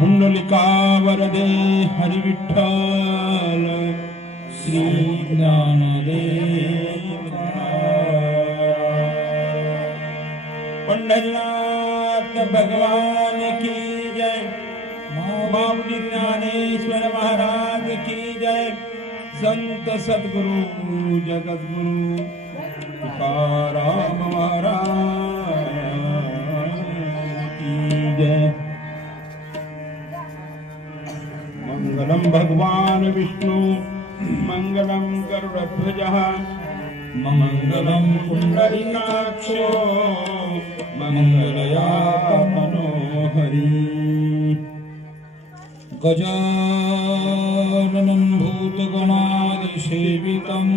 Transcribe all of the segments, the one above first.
पुंडलिका वरदे हरि विठ्ठल श्री ज्ञानदेव पंढरीनाथ भगवान की जय। माऊली ज्ञानेश्वर महाराज की जय। संत सद्गुरु जगद्गुरु तुकाराम महाराज की जय। मंगलम भगवान विष्णु मंगलम गरुड़ध्वजः मंगलम पुंडरीकाक्षो मंगलयातनो हरि। गजाननं भूतगणादिसेवितं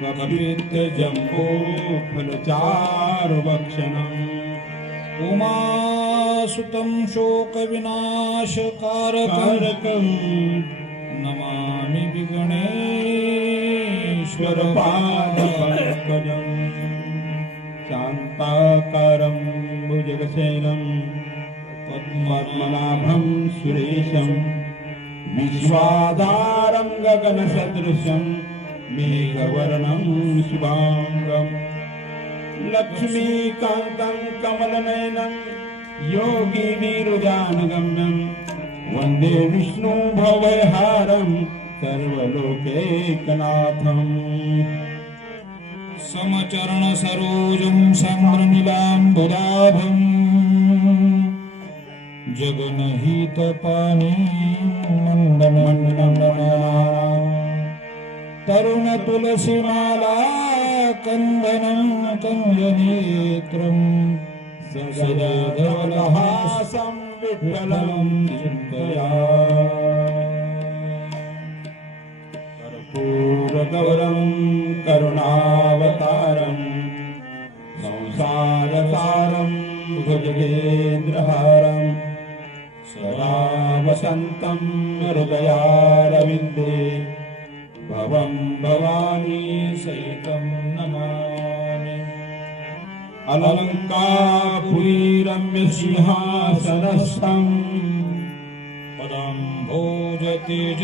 कपित्थजम्बोफलचारुभक्षणम् उमासुतं शोकविनाशकारकं नमामि विगणेश्वरपादपङ्कजं। शान्ताकारं भुजगशयनं पद्मनाभं सुरेशं विश्वाधारं गगनसदृशं मेघवर्णं शुभांगं। लक्ष्मीकान्तं कमलनयनं योगिवीरुजानगम्यं वन्दे विष्णु भवहारं सर्वलोकैकनाथम्। समचरण सरोजं सम्रमिलाम्बुदाभं जगन्हीतपाणि मण्डनमण्डनमण्डनानां तरुण तुलसीमाला कंदनं कंजनेत्रं सदा धवलहासं विठ्ठलं चिन्तयामि। कर्पूरगौरं करुणावतारं संसारसारं भुजगेन्द्रहारं सदा वसन्तं हृदयारविन्दे भवं भवानी सहितं नमामि। अलङ्कारपुरीरम्यसिंहासनस्थं पदाम्भोजतेज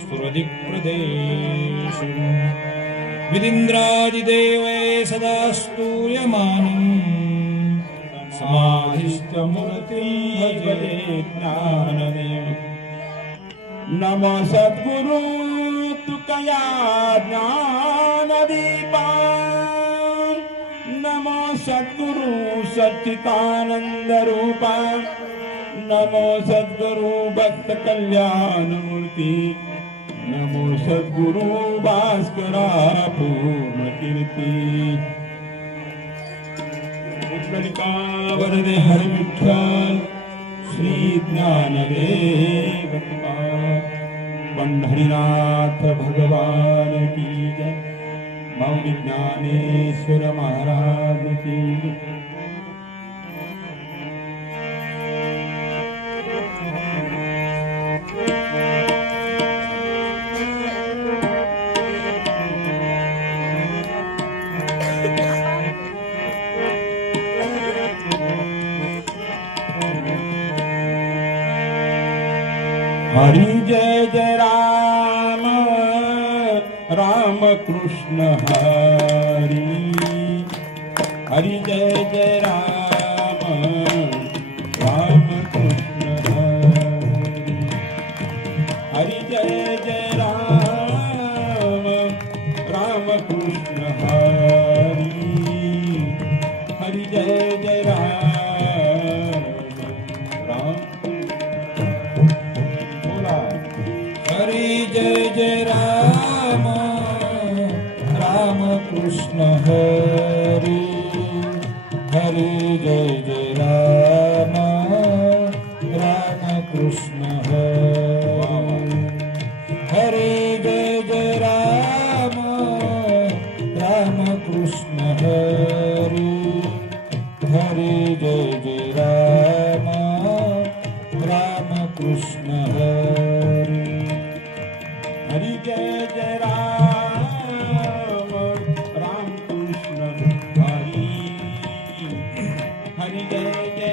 स्फुरदिप्रदेशं विदिन्द्रादिदेवै सदा स्तूयमानं समाधिस्थमूर्तिं भजे ज्ञानदेव। नमो सद्गुरु तुकया ज्ञानदीपा नमो सद्गुरु सच्चिदानंद रूपा नमो सद्गुरु भक्त कल्याण मूर्ति नमो सद्गुरु भास्करा पूर्ण कीर्ति। पुंडलिका वरदे हरि विठ्ठल श्री ज्ञानदेव पंढरीनाथ भगवान की जय। माऊली ज्ञानेश्वर महाराज की जय। हरि जय जय राम राम कृष्ण हरि। हरि जय जय राम राम कृष्ण हरि। हरि जय जय राम राम कृष्ण हरि। हरि जय जय राम राम। हरि जय जय राम राम कृष्ण हरि। हरि जय जय राम राम कृष्ण हरि। हरि जय जय राम राम कृष्ण हरि। हरि जय जय राम राम कृष्ण हरि। हरि जय जय राम राम कृष्ण हरि। हरि जय जय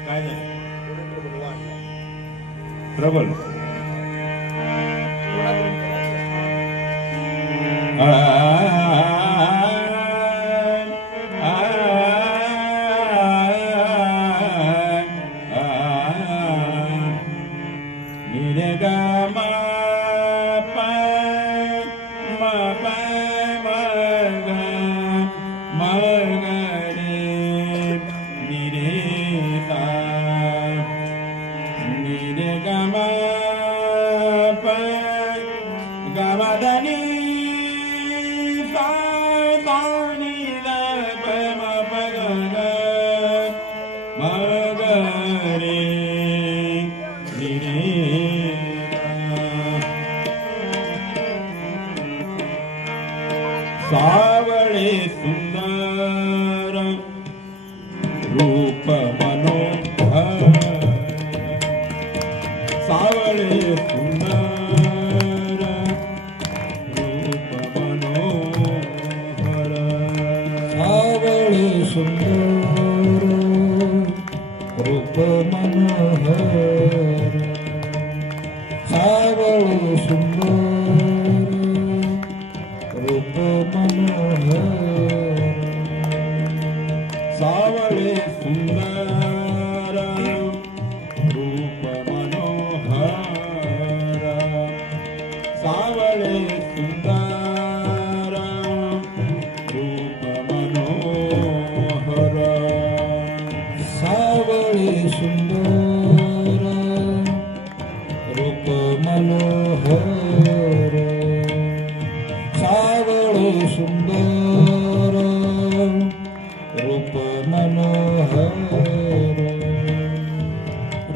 काय झालं ट्रबल निरे गा मा पा मा पा मा गा मा गा रे निरे सा निरे गा मा पा गा मा दा नि सा सा नि दा पा मा पा गा गा मा गा रे निरे सावळे सुंदर रूप मनोहर सावळे सुंदर रूप मनोहर सावळे सुंदर रूप मनोहर सावळे सुंदर रूप मनोहर सावळे सुंदर रूप मनोहर सावळे सुंदर रूप मनोहर सावळे सुंदर रूप मनोहर सावळे सुंदर रूप मनोहर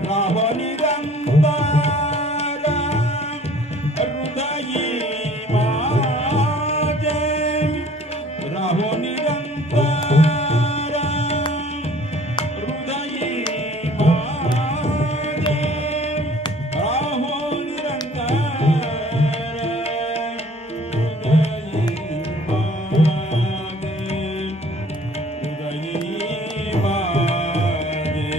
राहो निरंतर हृदयी माझे राहो निरंतर हृदयी माझे राहो निरंतर हृदयी माझे हृदयी माझे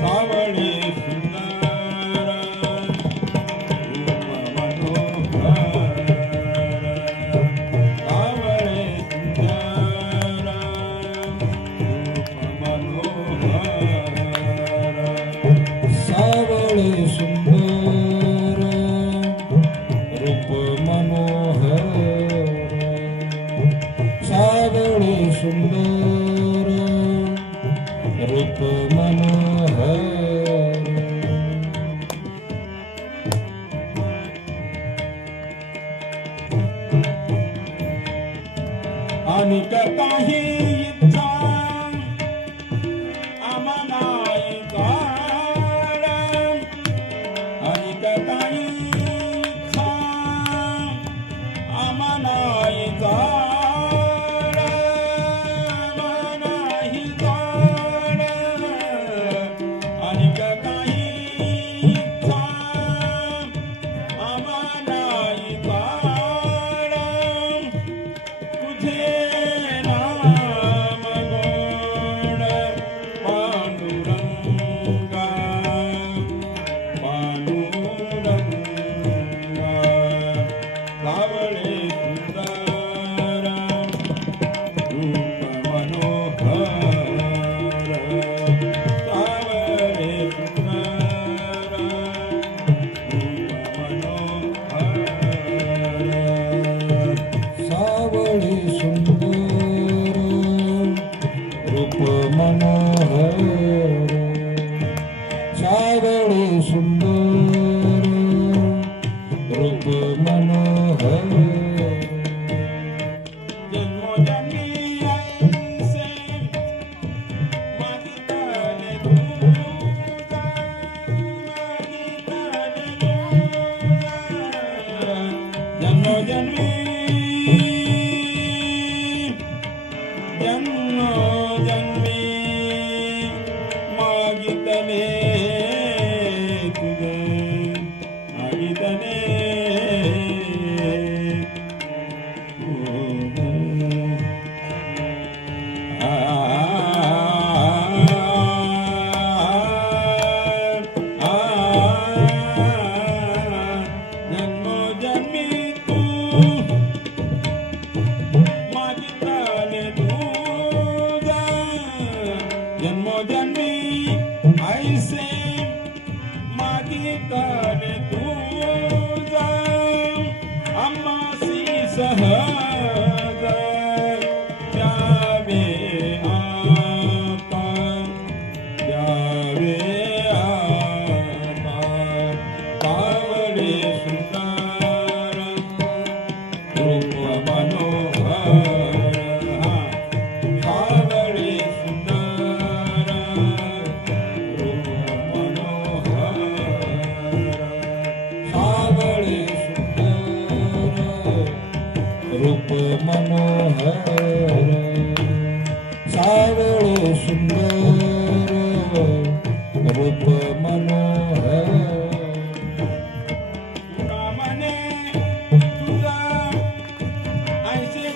सावळे सुंदर रूप मनोहर सावळे सुंदर रूप मनोहर सावळे सुंदर रूप मनोहर सावळे सुंदर रूप मनोहर अनिक काही इच्छा आम्हानाई कारण अनिक काही इच्छा आम्हानाई कारण आम्हानाई कारण अनिक काही इच्छा आम्हानाई कारण तुझे नाम गोड पांडुरंगा पांडुरंगा सावळे सुंदर रूप मनोहर सावळे सुंदर ठिकाणी तुझा आम्हासी सहज द्यावे आता द्यावे आता पावले सुंदर रूप मनोहर पावले सुंदर रूप मनोहर सावळे सुंदर रूप मनोहर सावळे सुंदर रूप मनोहर तुका मने तुझा ऐसे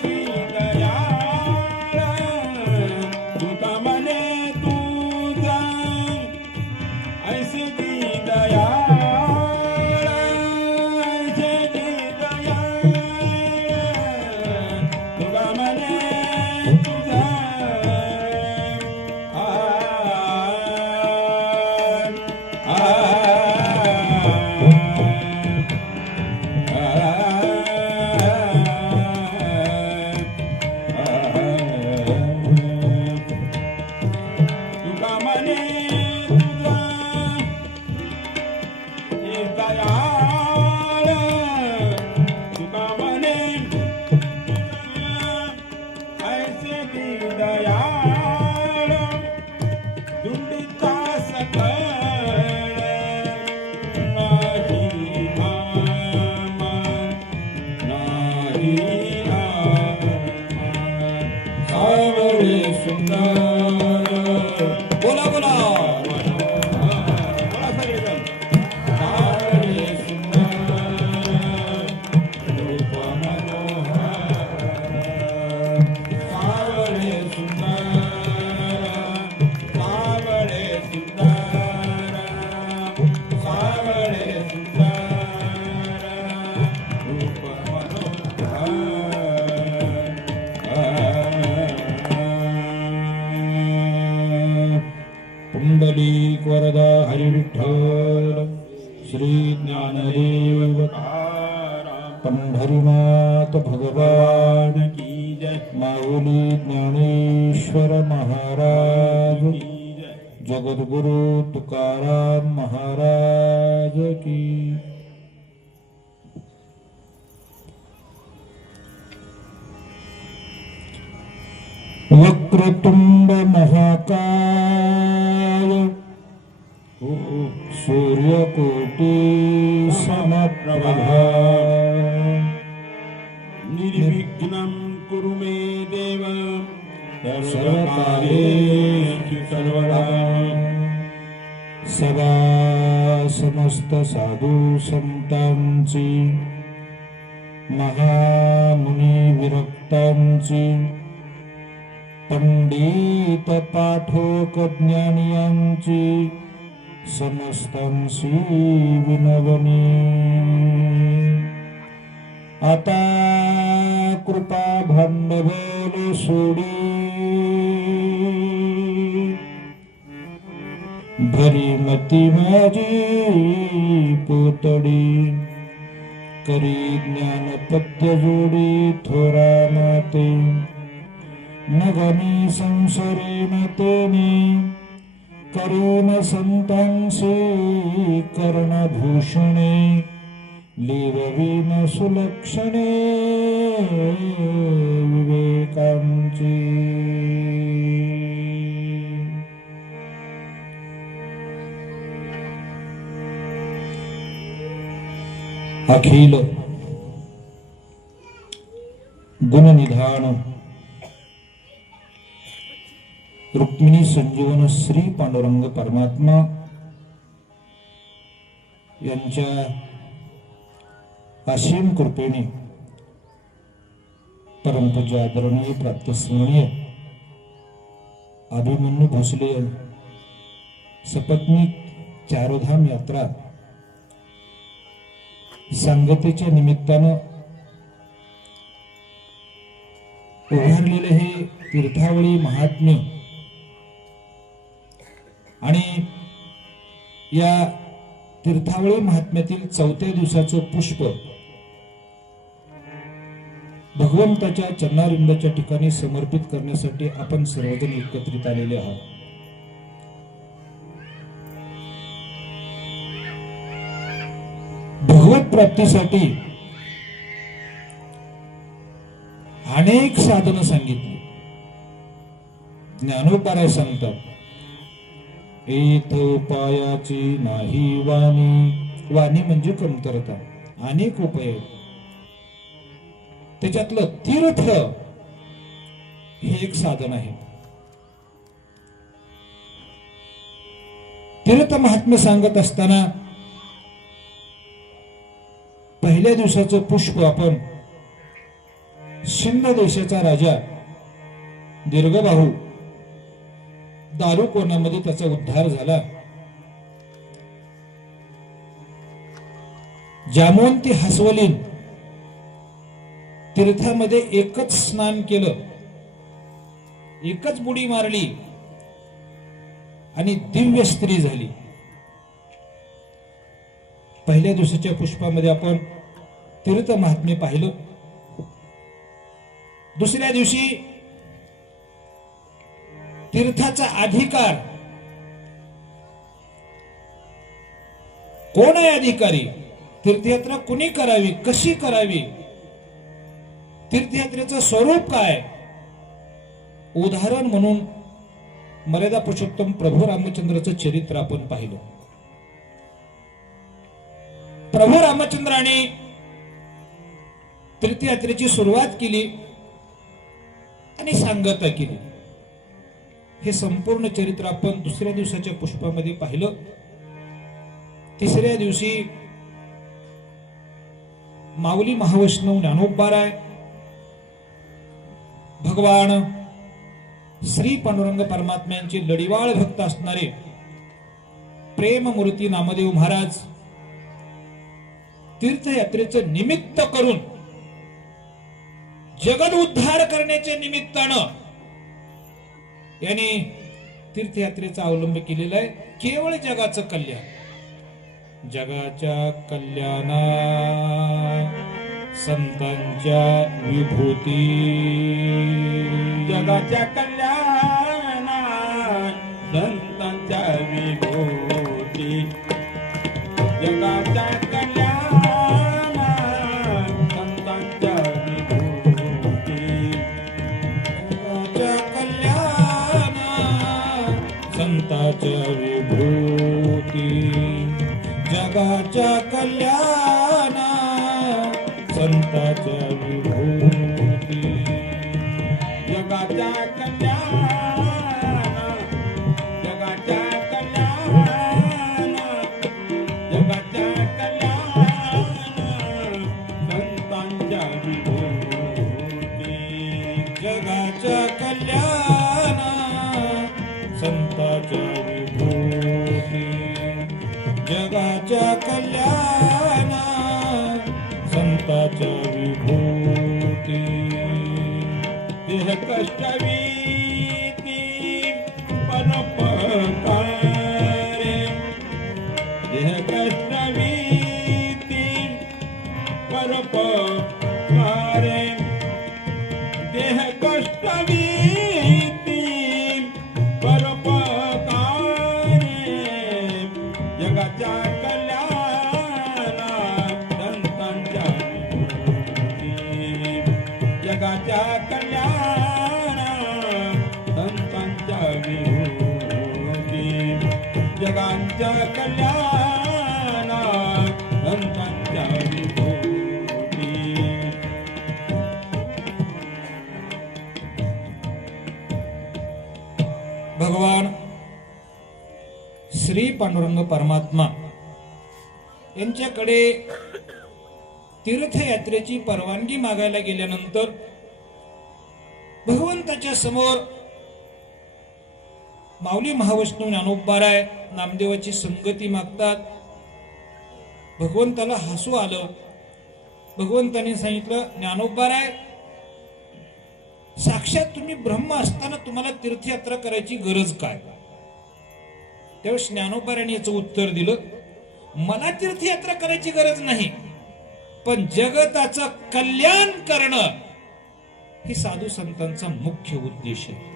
दयाळ तुका मने तुझा ऐसे दयाळ ऐसे दयाळ तुका मने तुझा तुका मने तुझा दयाळ तुका मने ऐसे दयाळ दुंडिता सकळ नाही आमा नाही आमा सावळे सुंदर बोला बोला बोला सगळेजण सावळे सुंदर रूप मनोहर सावळे सुंदर सावळे सुंदर सावळे सुंदर रूप मनोहर पुंडलीक वरदा हरिविठ्ठल श्री ज्ञानदेव पंढरीनाथ भगवान की जय माऊली ज्ञानेश्वर महाराज की जय जगद्गुरु तुकाराम महाराज की वक्रतुंड महाकाय सूर्यकोटि समप्रभा निर्विघ्नं कुरु मे देव सर्वकार्येषु सर्वदा सदा समस्त साधू संतांची महामुनी विरक्तांची पंडित पाठक ज्ञानियांची समस्तांशी विनवणी आता कृपा भांडवल सोडी भरी मती माझी पोतडी करी ज्ञानपत्य जोडी थोरा नाते नगनी संसरेण तेने करून संतांसे कर्णभूषणे लिववीन सुलक्षणे विवेकांची अखिल गुणनिधान रुक्मिणी संजीवन श्री पांडुरंग परमात्मा यांच्या असीम कृपेने परमपूज्य आदरणीय प्राप्तस्मरणीय अभिमन्यू भोसले सपत्नीक चारोधाम यात्रा सांगतेच्या निमित्तानं उभारलेले हे तीर्थावळी महात्म्य आणि या तीर्थावळी महात्म्यातील 4थ्या दिवसाचं पुष्प भगवंताच्या चरणारविंदाच्या ठिकाणी समर्पित करण्यासाठी आपण सर्वजण एकत्रित आलेले आहोत. भगवत प्राप्तीसाठी अनेक साधनं सांगितली. ज्ञानोपाराय सांगतात, उपायाची नाही वाणी. वाणी म्हणजे कमतरता. अनेक उपाय आहेत. त्याच्यातलं तीर्थ हे एक साधन आहे. तीर्थ महात्म्य सांगत असताना पहिल्या दिवसाचं पुष्प आपण सिंध देशाचा राजा दीर्घबाहू दारू कोणामध्ये त्याचा उद्धार झाला. जामवंती हसवलीन तीर्थामध्ये एकच स्नान केलं, एकच बुडी मारली आणि दिव्य स्त्री झाली. पहिल्या दिवसाच्या पुष्पामध्ये आपण तीर्थ महात्म्य पाहिलं. दुसऱ्या दिवशी तीर्थाचा अधिकार कोण आहे? अधिकारी. तीर्थयात्रा कुणी करावी, कशी करावी, तीर्थयात्रेचं स्वरूप काय, उदाहरण म्हणून मर्यादा पुरुषोत्तम प्रभू रामचंद्राचं चरित्र आपण पाहिलं. प्रभू रामचंद्राने तीर्थयात्रेची सुरुवात केली आणि सांगता केली. हे संपूर्ण चरित्र आपण दुसऱ्या दिवसाच्या पुष्पामध्ये पाहिलं. तिसऱ्या दिवशी माऊली महावैष्णव ज्ञानोबाराय भगवान श्री पांडुरंग परमात्म्यांचे लढिवाळ भक्त असणारे प्रेममूर्ती नामदेव महाराज तीर्थयात्रेचं निमित्त करून जगद उद्धार करण्याच्या निमित्तानं यांनी तीर्थयात्रेचा अवलंब केलेला आहे. केवळ जगाचं कल्याण. जगाच्या कल्याणा संतांच्या विभूती. जगाच्या कल्याणा संतांच्या विभूती. जगाच्या कल्याणा संतांच्या विभूती. जगाच्या कल्याणा संतांच्या विभूती. जगाच्या कल्याणा संतांच्या विभूती. जगाच्या कल्याण. जगाच्या कल्याण. जगाच्या कल्याण संतांच्या विभूती. जगाच्या कल्याण संतांच्या विभूती. जगाच्या कल्याण संतांच्या विभूती. देह कष्टवीती परोपकारे. देह कष्टवीती परोपकारे. देह कष्टवीती परोपकारे. जगाच्या कल्याण संतांच्या विभूती. जगाच्या कल्याण संतांच्या विभूती. जगाच्या कल्याण संतांच्या विभूती. भगवान श्री पांडुरंग परमात्मा यांच्याकडे तीर्थयात्रेची परवानगी मागायला गेल्यानंतर भगवंताच्या समोर माऊली महावैष्णव ज्ञानोबाराय नामदेवाची संगती मागतात. भगवंताला हसू आलं. भगवंताने सांगितलं, ज्ञानोबाराय साक्षात तुम्ही ब्रह्म असताना तुम्हाला तीर्थयात्रा करायची गरज काय? त्यावेळेस ज्ञानोबाराने याचं उत्तर दिलं, मला तीर्थयात्रा करायची गरज नाही, पण जगताचं कल्याण करणं ही साधू संतांचा मुख्य उद्देश आहे.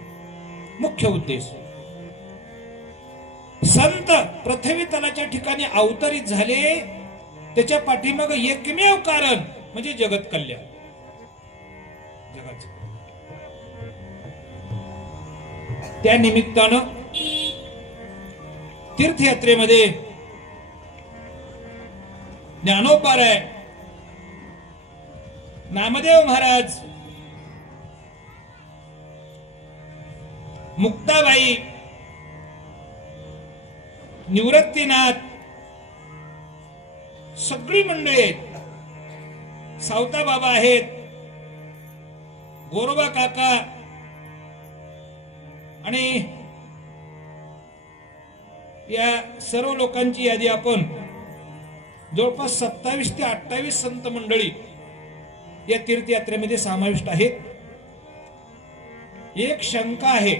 मुख्य उद्देश. संत पृथ्वी तलाच्या ठिकाणी अवतरित झाले, त्याच्या पाठीमाग एकमेव कारण म्हणजे जगत कल्याण. जगाचं त्या निमित्तानं तीर्थयात्रेमध्ये ज्ञानोबा राय, नामदेव महाराज, मुक्ताबाई, निवृत्तीनाथ सगळी मंडळी आहेत. सावता बाबा आहेत, गोरोबा काका आणि या सर्व लोकांची यादी आपण जवळपास 27 ते 28 संत मंडळी या तीर्थयात्रेमध्ये समाविष्ट आहेत. एक शंका आहे.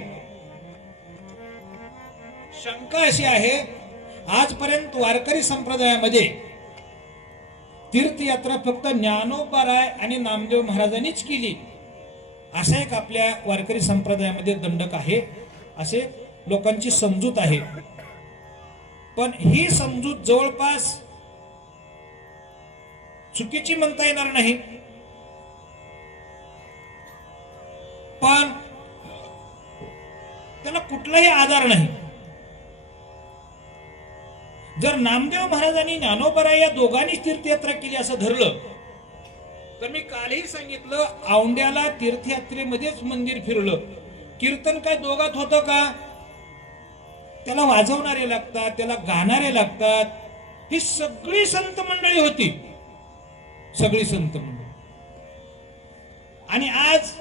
शंका अशी आहे, आजपर्यंत वारकरी संप्रदायामध्ये तीर्थयात्रा फक्त ज्ञानोबा राय आणि नामदेव महाराजांनीच केली, असा एक आपल्या वारकरी संप्रदायामध्ये दंडक आहे, असे लोकांची समजूत आहे. पण ही समजूत जवळपास चुकीची म्हणता येणार नाही, पण त्याला कुठलाही आधार नाही. जर नामदेव महाराजांनी ज्ञानोबा या दोघांनी तीर्थयात्रा केली असं धरलं, तर मी कालही सांगितलं, औंड्याला तीर्थयात्रेमध्येच मंदिर फिरलं. कीर्तन काय दोघात होतं का? त्याला वाजवणारे लागतात, त्याला गाणारे लागतात. ही सगळी संत मंडळी होती, सगळी संत मंडळी. आणि आज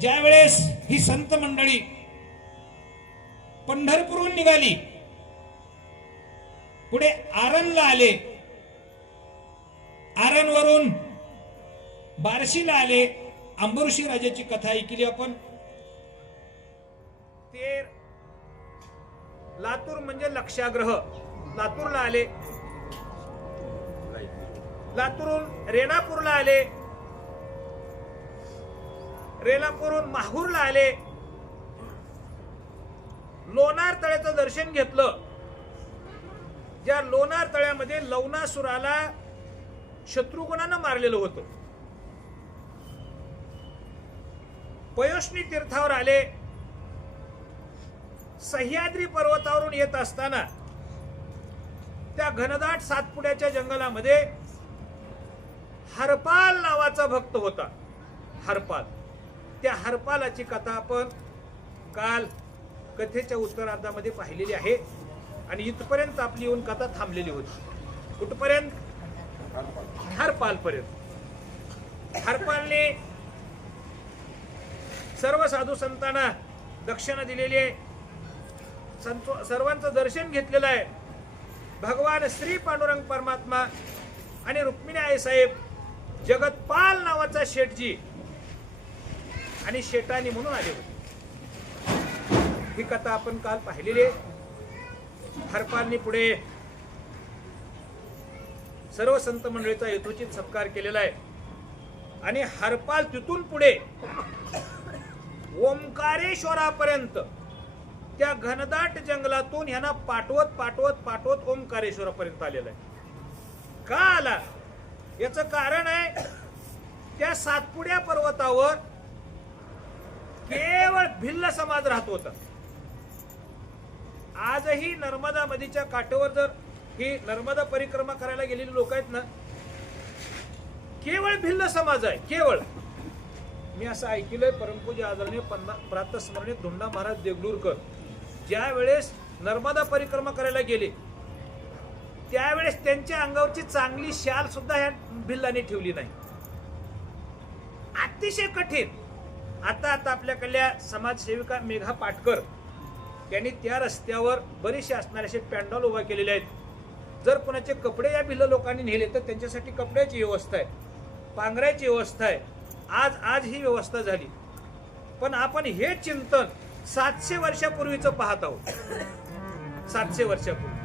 ज्या वेळेस ही संत मंडळी पंढरपूरहून निघाली, पुढे आरणला आले, आरणवरून बार्शीला आले, अंबुर्शी राजाची कथा ऐकली आपण. ते लातूर म्हणजे लक्षाग्रह, लातूरला आले, लातूरहून रेणापूरला आले, रेणापूरहून माहूरला आले, लोणार तळ्याचं दर्शन घेतलं. ज्या लोणार तळ्यामध्ये लवणासुराला शत्रुघ्नानं मारलेलं होतं. पयोष्णी तीर्थावर आले. सह्याद्री पर्वतावरून येत असताना त्या घनदाट सातपुड्याच्या जंगलामध्ये हरपाल नावाचा भक्त होता. हरपाल, त्या हरपालाची कथा आपण काल कथेच्या उत्तरार्धामध्ये पाहिलेली आहे. आणि इथपर्यंत आपली येऊन कथा थांबलेली होती. कुठपर्यंत? हरपाल पर्यंत. हरपालने सर्व साधू संतांना दक्षिणा दिलेली आहे, सर्वांचं दर्शन घेतलेलं आहे. भगवान श्री पांडुरंग परमात्मा आणि रुक्मिणी आई साहेब, जगतपाल नावाचा शेठजी आणि शेटानी म्हणून आले होते. ही कथा आपण काल पाहिलेली आहे. हरपालनी पुढे सर्व संत मंडळीचा यथोचित सत्कार केलेला आहे. आणि हरपाल तिथून पुढे ओंकारेश्वरापर्यंत, त्या घनदाट जंगलातून यांना पाठवत पाठवत पाठवत ओंकारेश्वरापर्यंत आलेला आहे. का आला? याचं कारण आहे, त्या सातपुड्या पर्वतावर केवळ भिल्ल समाज राहत होता. आजही नर्मदा नदीच्या काठावर जर ही नर्मदा परिक्रमा करायला गेलेली लोक आहेत ना, केवळ भिल्ल समाज आहे. केवळ मी असं ऐकलंय, परमपूज्य आदरणीय प्रातस्मरणीय धोंडा महाराज देगलूरकर ज्या वेळेस नर्मदा परिक्रमा करायला गेले, त्यावेळेस त्यांच्या अंगावरची चांगली शाल सुद्धा ह्या भिल्लाने ठेवली नाही. अतिशय कठीण. आता आपल्याकडल्या समाजसेविका मेघा पाटकर यांनी त्या रस्त्यावर बरेचसे असणारे असे पॅन्डॉल उभा केलेले आहेत. जर कोणाचे कपडे या भिल्ल लोकांनी नेले तर त्यांच्यासाठी कपड्याची व्यवस्था आहे, पांघरायची व्यवस्था आहे. आज ही व्यवस्था झाली. पण आपण हे चिंतन 700 वर्षापूर्वीचं पाहत आहोत. 700 वर्षापूर्वी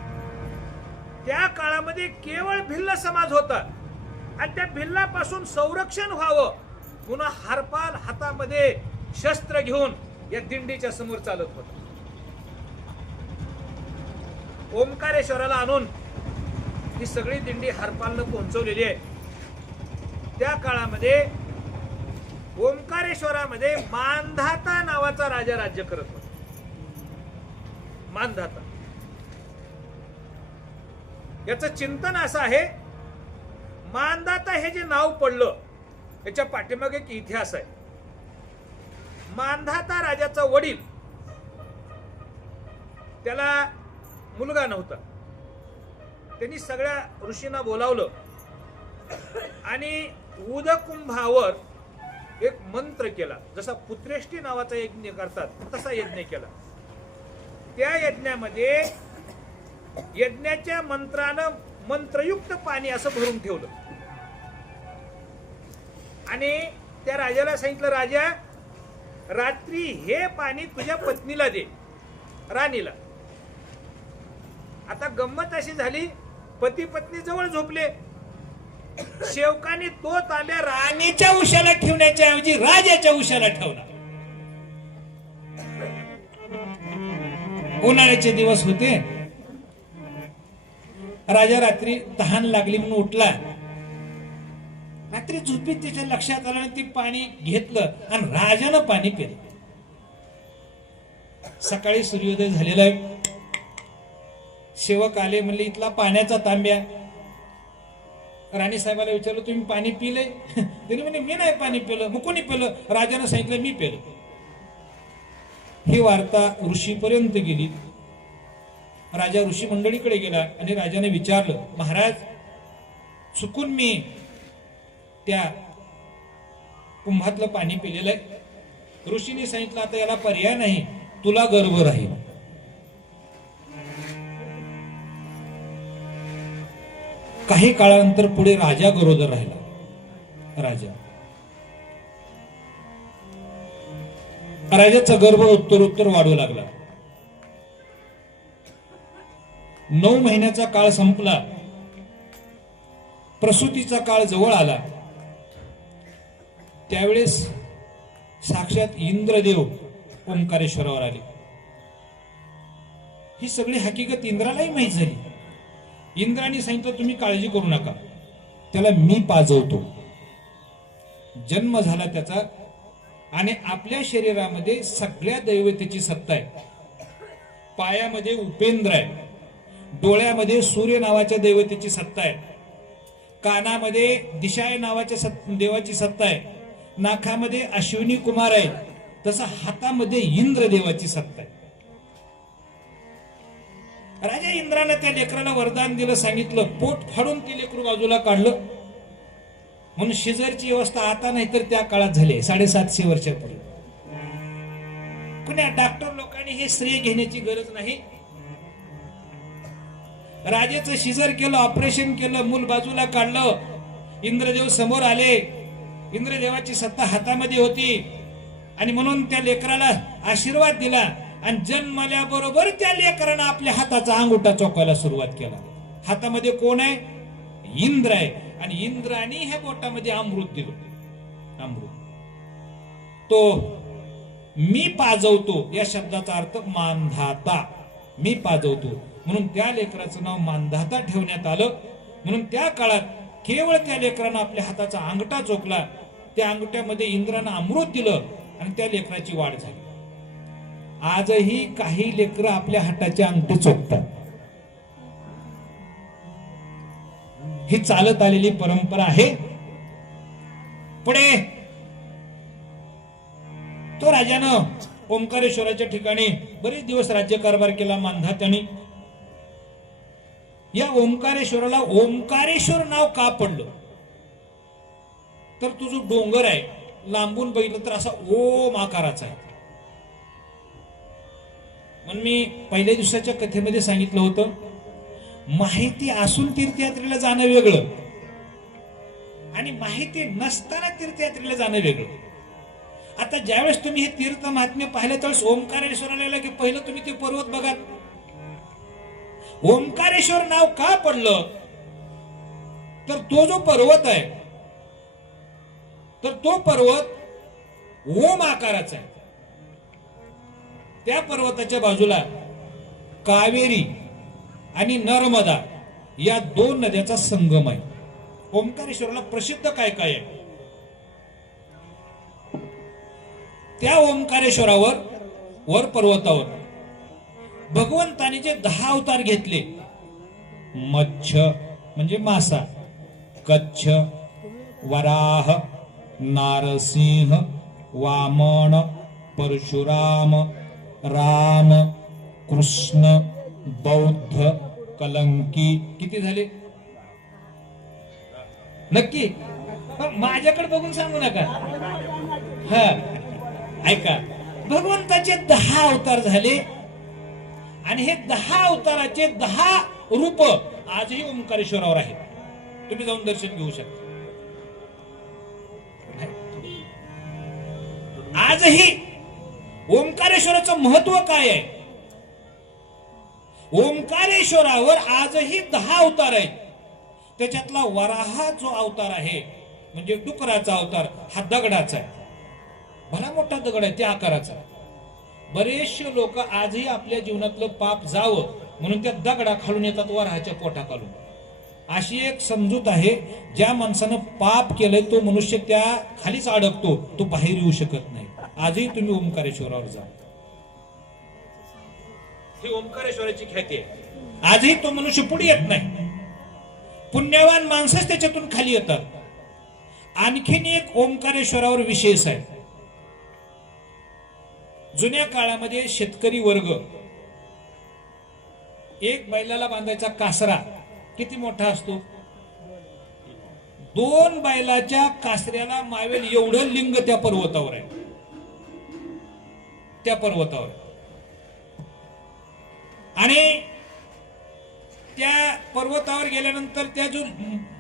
त्या काळामध्ये केवळ भिल्ल समाज होता आणि त्या भिल्लापासून संरक्षण व्हावं म्हणून हरपाल हातामध्ये शस्त्र घेऊन या दिंडीच्या समोर चालत होता. ओंकारेश्वराला आणून ही सगळी दिंडी हरपालनं पोहोचवलेली आहे. त्या काळामध्ये ओंकारेश्वरामध्ये मानधाता नावाचा राजा राज्य करत होता. मानधाता याचं चिंतन असं आहे, मानधाता हे जे नाव पडलं याच्या पाठीमागे एक इतिहास आहे. मानधाता राजाचा वडील, त्याला मुलगा नव्हता. त्यांनी सगळ्या ऋषींना बोलावलं आणि उदकुंभावर एक मंत्र केला. जसा पुत्रेष्टी नावाचा यज्ञ करतात तसा यज्ञ केला. त्या यज्ञामध्ये यज्ञाच्या मंत्रानं मंत्रयुक्त पाणी असं भरून ठेवलं आणि त्या राजाला सांगितलं, राजा रात्री हे पाणी तुझ्या पत्नीला दे, राणीला. आता गंमत अशी झाली, पती पत्नी जवळ झोपले. शेवकाने तो तांब्या राणीच्या उशाला ठेवण्याच्या ऐवजी राजाच्या उशाला ठेवला. उन्हाळ्याचे दिवस होते. राजा रात्री तहान लागली म्हणून उठला. रात्री झोपेत त्याच्या लक्षात आलं आणि ते पाणी घेतलं आणि राजानं पाणी पिलं. सकाळी सूर्योदय झालेला आहे. सेवक आले, म्हणले इथला पाण्याचा तांब्या. राणी साहेबाला विचारलं, तुम्ही पाणी पिलंय? त्यांनी म्हणे मी नाही पाणी पिलं. मग कोणी पिलं? राजानं सांगितलं मी पिलं. ही वार्ता ऋषीपर्यंत गेली. राजा ऋषी मंडळीकडे गेला आणि राजाने विचारलं, महाराज चुकून मी त्या कुंभातलं पाणी पिलेलं आहे. ऋषीने सांगितलं आता याला पर्याय नाही, तुला गर्भ राहील. काही काळानंतर पुढे राजा गरोदर राहिला. राजाचा गर्भ उत्तरोत्तर वाढू लागला. 9 महिन्याचा काळ संपला. प्रसूतीचा काळ जवळ आला. त्यावेळेस साक्षात इंद्रदेव ओंकारेश्वरावर आले. ही सगळी हकीकत इंद्रालाही माहीत झाली. इंद्राने सांगितलं, तुम्ही काळजी करू नका, त्याला मी पाजवतो. जन्म झाला त्याचा आणि आपल्या शरीरामध्ये सगळ्या दैवतेची सत्ता आहे. पायामध्ये उपेंद्र आहे, डोळ्यामध्ये सूर्य नावाच्या दैवतेची सत्ता आहे, कानामध्ये दिशाय नावाच्या देवाची सत्ता आहे, नाकामध्ये अश्विनी कुमार आहे, तसा हातामध्ये इंद्र देवाची सत्ता आहे. राजा इंद्राने त्या लेकराला वरदान दिलं, सांगितलं पोट फाडून ते लेकरू बाजूला काढलं. म्हणून शेजारची व्यवस्था आता नाही तर त्या काळात झाली, 750 वर्षापूर्वी. कुण्या डॉक्टर लोकांनी हे श्रेय घेण्याची गरज नाही. राजाचं शिजर केलं, ऑपरेशन केलं, मूल बाजूला काढलं. इंद्रदेव समोर आले. इंद्रदेवाची सत्ता हातामध्ये होती आणि म्हणून त्या लेकराला आशीर्वाद दिला आणि जन्मल्याबरोबर त्या लेकरानं आपल्या हाताचा अंगुठा चोकायला सुरुवात केला. हातामध्ये कोण आहे? इंद्र आहे. आणि इंद्राने ह्या बोटामध्ये अमृत दिलं. अमृत तो मी पाजवतो या शब्दाचा अर्थ मानधाता, मी पाजवतो. म्हणून त्या लेकराचं नाव मानधाता ठेवण्यात आलं. म्हणून त्या काळात केवळ त्या लेकरानं आपल्या हाताचा अंगठा चोकला, त्या अंगठ्यामध्ये इंद्रानं अमृत दिलं आणि त्या लेकराची वाढ झाली. आजही काही लेकरं आपल्या हाताचे अंगठे चोखतात. ही चालत आलेली परंपरा आहे. पुढे तो राजानं ओंकारेश्वराच्या ठिकाणी बरेच दिवस राज्यकारभार केला मानधात्याने. या ओंकारेश्वराला ओंकारेश्वर नाव का पडलं तर तो जो डोंगर आहे लांबून बघितलं तर असा ओम आकाराचा आहे. म्हणून मी पहिल्या दिवसाच्या कथेमध्ये सांगितलं होतं, माहिती असून तीर्थयात्रेला जाणं वेगळं आणि माहिती नसताना तीर्थयात्रेला जाणं वेगळं. आता ज्यावेळेस तुम्ही हे तीर्थ महात्म्य पाहिलं त्यावेळेस ओंकारेश्वराला गेला की पहिलं तुम्ही ते पर्वत बघा ओंकारेश्वर नाव का पडलं तर तो जो पर्वत आहे तर तो पर्वत ओम आकाराचा आहे. त्या पर्वताच्या बाजूला कावेरी आणि नर्मदा या दोन नद्याचा संगम आहे. ओंकारेश्वराला प्रसिद्ध काय काय आहे? त्या ओंकारेश्वरावर वर पर्वतावर भगवंताने जे 10 अवतार घेतले, मत्स्य म्हणजे मासा, कच्छ, वराह, नारसिंह, वामन, परशुराम, राम, कृष्ण, बौद्ध, कलंकी, किती झाले नक्की? माझ्याकडे बघून सांगू नका. हा ऐका, भगवंताचे 10 अवतार झाले आणि हे 10 अवताराचे 10 रूप आजही ओंकारेश्वरावर आहेत. तुम्ही जाऊन दर्शन घेऊ शकता. आजही ओंकारेश्वराचं महत्व काय आहे? ओंकारेश्वरावर आजही 10 अवतार आहेत. त्याच्यातला वराहा जो अवतार आहे म्हणजे डुकराचा अवतार, हा दगडाचा आहे. भला मोठा दगड आहे, त्या आकाराचा. बरेचसे लोक आजही आपल्या जीवनातलं पाप जावं म्हणून त्या दगडा खालून येतात वराहाच्या पोटा खालून. अशी एक समजूत आहे, ज्या माणसानं पाप केलंय तो मनुष्य त्या खालीच अडकतो, तो बाहेर येऊ शकत नाही. आजही तुम्ही ओंकारेश्वरावर जा, ही ओंकारेश्वराची ख्याती आहे. आजही तो मनुष्य पुढे येत नाही. पुण्यवान माणसंच त्याच्यातून खाली येतात. आणखीन एक ओंकारेश्वरावर विशेष आहे. जुन्या काळामध्ये शेतकरी वर्ग एक बैलाला बांधायचा कासरा किती मोठा असतो? 2 बैलाच्या कासऱ्याला मावेल एवढं लिंग त्या पर्वतावर आहे. त्या पर्वतावर आणि त्या पर्वतावर गेल्यानंतर त्या जो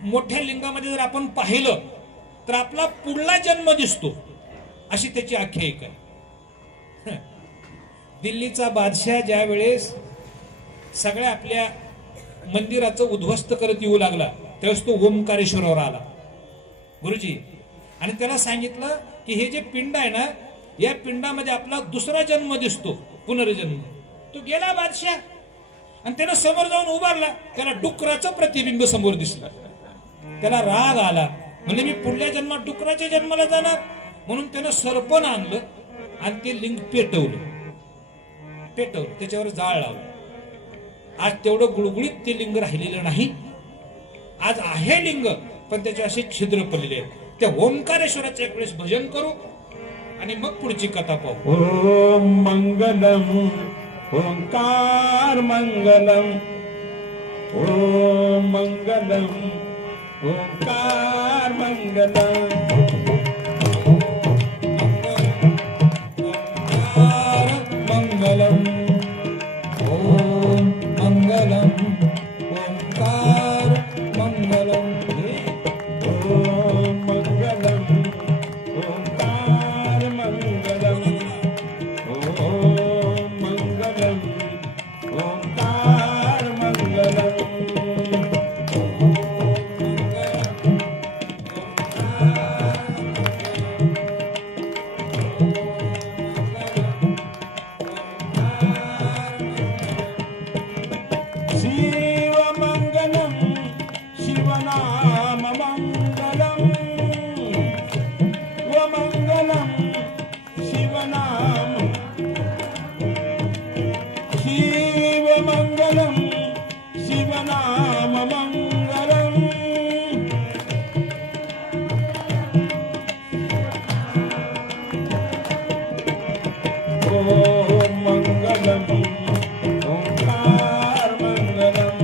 मोठ्या लिंगामध्ये जर आपण पाहिलं तर आपला पुढला जन्म दिसतो, अशी त्याची आख्यायिका आहे. दिल्लीचा बादशाह ज्या वेळेस सगळ्या आपल्या मंदिराचं उद्ध्वस्त करत येऊ लागला त्यावेळेस तो ओंकारेश्वरावर आला गुरुजी, आणि त्याला सांगितलं की हे जे पिंड आहे ना, या पिंडामध्ये आपला दुसरा जन्म दिसतो, पुनर्जन्म. तो गेला बादशाह आणि त्यानं समोर जाऊन उभारला, त्याला डुकराचं प्रतिबिंब समोर दिसलं. त्याला राग आला, म्हणजे मी पुढल्या जन्मात डुकराच्या जन्माला जाणार, म्हणून त्यानं सरपण आणलं आणि ते लिंग पेटवलं, त्याच्यावर जाळ लावलं. आज तेवढं गुळगुळीत ते लिंग राहिलेलं नाही. आज आहे लिंग, पण त्याचे असे छिद्र पडलेले आहेत. त्या ओंकारेश्वराचं एक वेळेस भजन करू आणि मग पुढची कथा पाहू. ओम मंगलम ओंकार मंगलम, ओम मंगलम ओंकार मंगलम, मंगलम ओम मंगलम ओंकार मंगलम, ओम मंगलम ओंकार मंगलम, ओम मंगलम ओंकार मंगलम. शिवमंगलम शिवनाम मंगलम, व मंगलम शिवनाम, शिवमंगलम शिवनाम मंगलम. ओम मंगलम ओंकार मंगलम,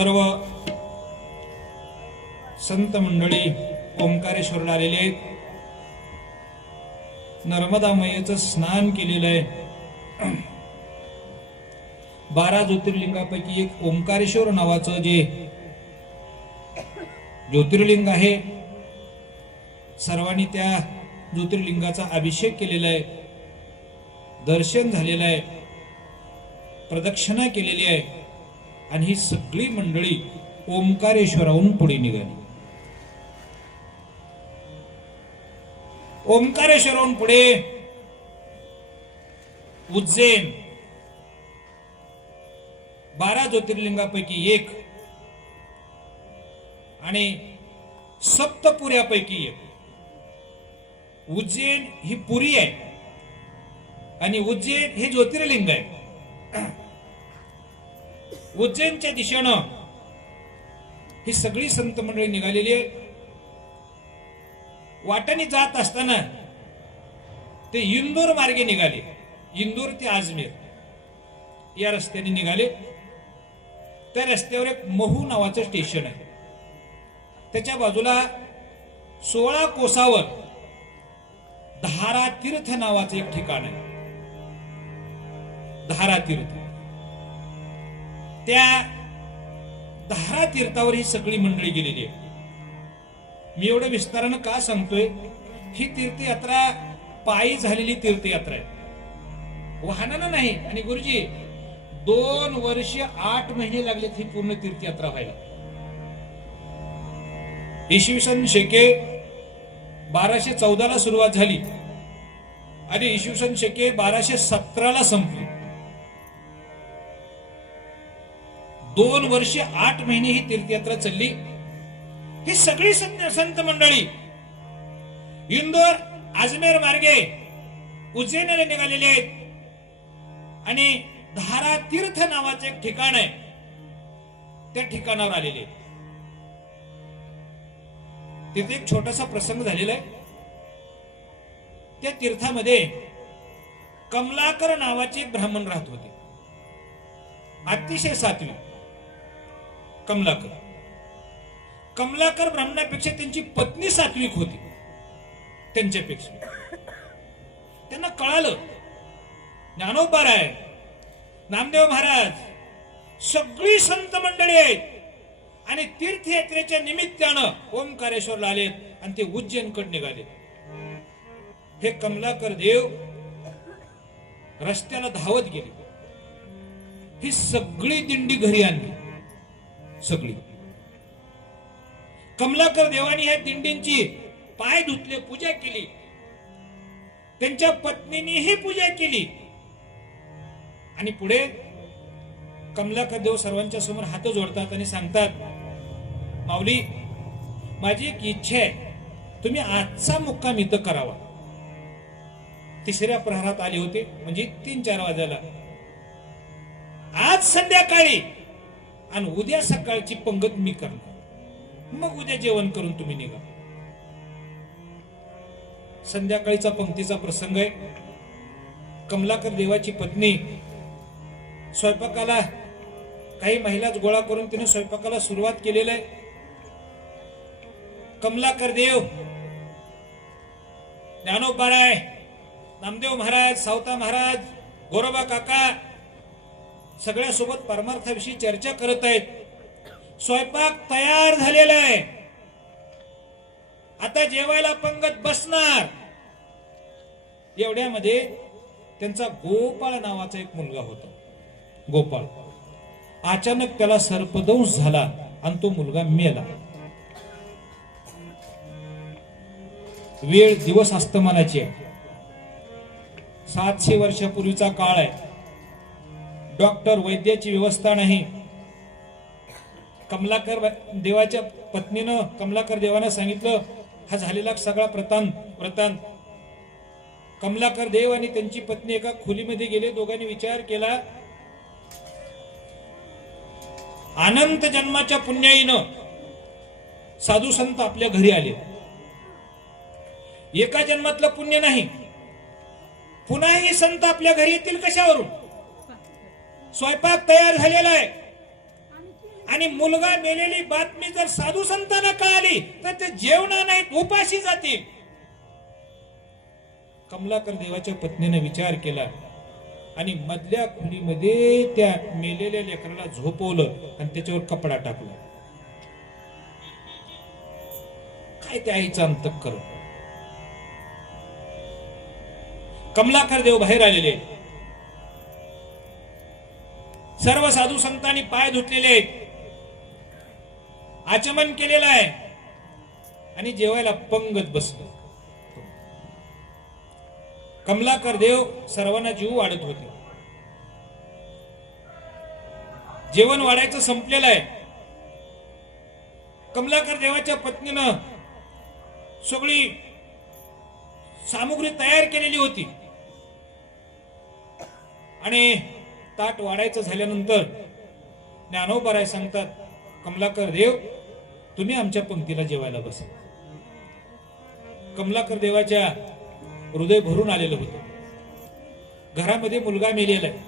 सर्व संत मंडळी ओंकारेश्वरला आलेले आहेत. नर्मदा मैयेचं स्नान केलेलं आहे. 12 ज्योतिर्लिंगापैकी एक ओंकारेश्वर नावाचं जे ज्योतिर्लिंग आहे, सर्वांनी त्या ज्योतिर्लिंगाचा अभिषेक केलेला आहे, दर्शन झालेलं आहे, प्रदक्षिणा केलेली आहे आणि ही सगळी मंडळी ओंकारेश्वराहून पुढे निघाली. ओंकारेश्वराहून पुढे उज्जैन 12 ज्योतिर्लिंगापैकी एक आणि सप्तपुऱ्यापैकी एक. उज्जैन ही पुरी आहे आणि उज्जैन हे ज्योतिर्लिंग आहे. उज्जैनच्या दिशेनं ही सगळी संत मंडळी निघालेली आहे. वाटेने जात असताना ते इंदोर मार्गे निघाले. इंदोर ते अजमेर या रस्त्याने निघाले. त्या रस्त्यावर एक महू नावाचं स्टेशन आहे. त्याच्या बाजूला 16 कोसावर धारा तीर्थ नावाचं एक ठिकाण आहे. धारा तीर्थ. त्या धारा तीर्थावर ही सगळी मंडळी गेलेली आहे. मी एवढं विस्तारानं का सांगतोय, ही तीर्थयात्रा पायी झालेली तीर्थयात्रा आहे, वाहनानं नाही. आणि गुरुजी 2 वर्ष 8 महिने लागलेत ही पूर्ण तीर्थयात्रा व्हायला. इसवी सन शेके 1214 सुरुवात झाली आणि इसवी सन शेके 1217 संपली. 2 वर्ष 8 महिने ही तीर्थयात्रा चालली. ही सगळी संत मंडळी इंदोर अजमेर मार्गे उज्जैनला निघालेले आहेत आणि धारा तीर्थ नावाचे एक ठिकाण आहे, त्या ठिकाणावर आलेले. तिथे एक छोटासा प्रसंग झालेला आहे. त्या तीर्थामध्ये कमलाकर नावाचे एक ब्राह्मण राहत होते, अतिशय सात्विक. कमलाकर ब्राह्मणापेक्षा त्यांची पत्नी सात्विक होती त्यांच्यापेक्षा. त्यांना कळालं ज्ञानोबा आहे, नामदेव महाराज, सगळी संत मंडळी आहेत आणि तीर्थयात्रेच्या निमित्तानं ओंकारेश्वरला आलेत आणि ते उज्जैनकडे निघाले. हे कमलाकर देव रस्त्याला धावत गेले. ही सगळी दिंडी घरी आणली. सगळी कमलाकर देवानी ह्या दिंडींची पाय धुतले, पूजा केली. त्यांच्या पत्नीनेही पूजा केली. आणि पुढे कमलाकर देव सर्वांच्या समोर हात जोडतात आणि सांगतात, माऊली, माझी एक इच्छा आहे, तुम्ही आजचा मुक्काम इथं करावा. 3ऱ्या प्रहरात आले होते, म्हणजे 3-4 वाजायला. आज संध्याकाळी आणि उद्या सकाळची पंगत मी करणार, मग उद्या जेवण करून तुम्ही निघा. संध्याकाळीचा पंक्तीचा प्रसंग आहे. कमलाकर देवाची पत्नी स्वयंपाकाला, काही महिलाच गोळा करून तिने स्वयंपाकाला सुरुवात केलेली आहे. कमलाकर देव, ज्ञानोबाराय, नामदेव महाराज, सावता महाराज, गोरोबा काका सगळ्यासोबत परमार्थाविषयी चर्चा करत आहेत. स्वयंपाक तयार झालेला आहे. आता जेवायला पंगत बसणार. एवढ्यामध्ये त्यांचा गोपाळ नावाचा एक मुलगा होता. गोपाळ अचानक त्याला सर्पदंश झाला आणि तो मुलगा मेला. वेळ दिवस अस्तमानाची आहे. 700 वर्षापूर्वीचा काळ आहे. डॉक्टर वैद्याची व्यवस्था नाही. कमलाकर देवाच्या पत्नीनं कमलाकर देवानं सांगितलं, हा झालेला सगळा वृत्तांत. कमलाकर देव आणि त्यांची पत्नी एका खोलीमध्ये गेले. दोघांनी विचार केला, अनंत जन्माच्या पुण्याईनं साधू संत आपल्या घरी आले. एका जन्मातलं पुण्य नाही, पुन्हा हे संत आपल्या घरी येतील कशावरून? स्वयंपाक तयार झालेला आहे आणि मुलगा मेलेली बातमी जर साधू संतांना कळाली तर ते जेवणार नाहीत, उपाशी जातील. कमलाकर देवाच्या पत्नीने विचार केला आणि मधल्या खोलीमध्ये त्या मेलेल्या लेकराला झोपवलं आणि त्याच्यावर कपडा टाकला. काय त्या आईचं अंतःकरण. कमलाकर देव बाहेर आलेले, सर्व साधू संतांनी पाय धुतलेले आहेत, आचमन केलेलं आहे आणि जेवायला पंगत बसलो. कमलाकर देव सर्वांना जीव वाढत होते. जेवण वाढायचं संपलेलं आहे. कमलाकर देवाच्या पत्नीनं सगळी सामुग्री तयार केलेली होती आणि ताट वाढायचं झाल्यानंतर ज्ञानोबराय सांगतात, कमलाकर देव तुम्ही आमच्या पंक्तीला जेवायला बसा. कमलाकर देवाच्या हृदय भरून आलेलं होतं. घरामध्ये मुलगा मेलेला आहे.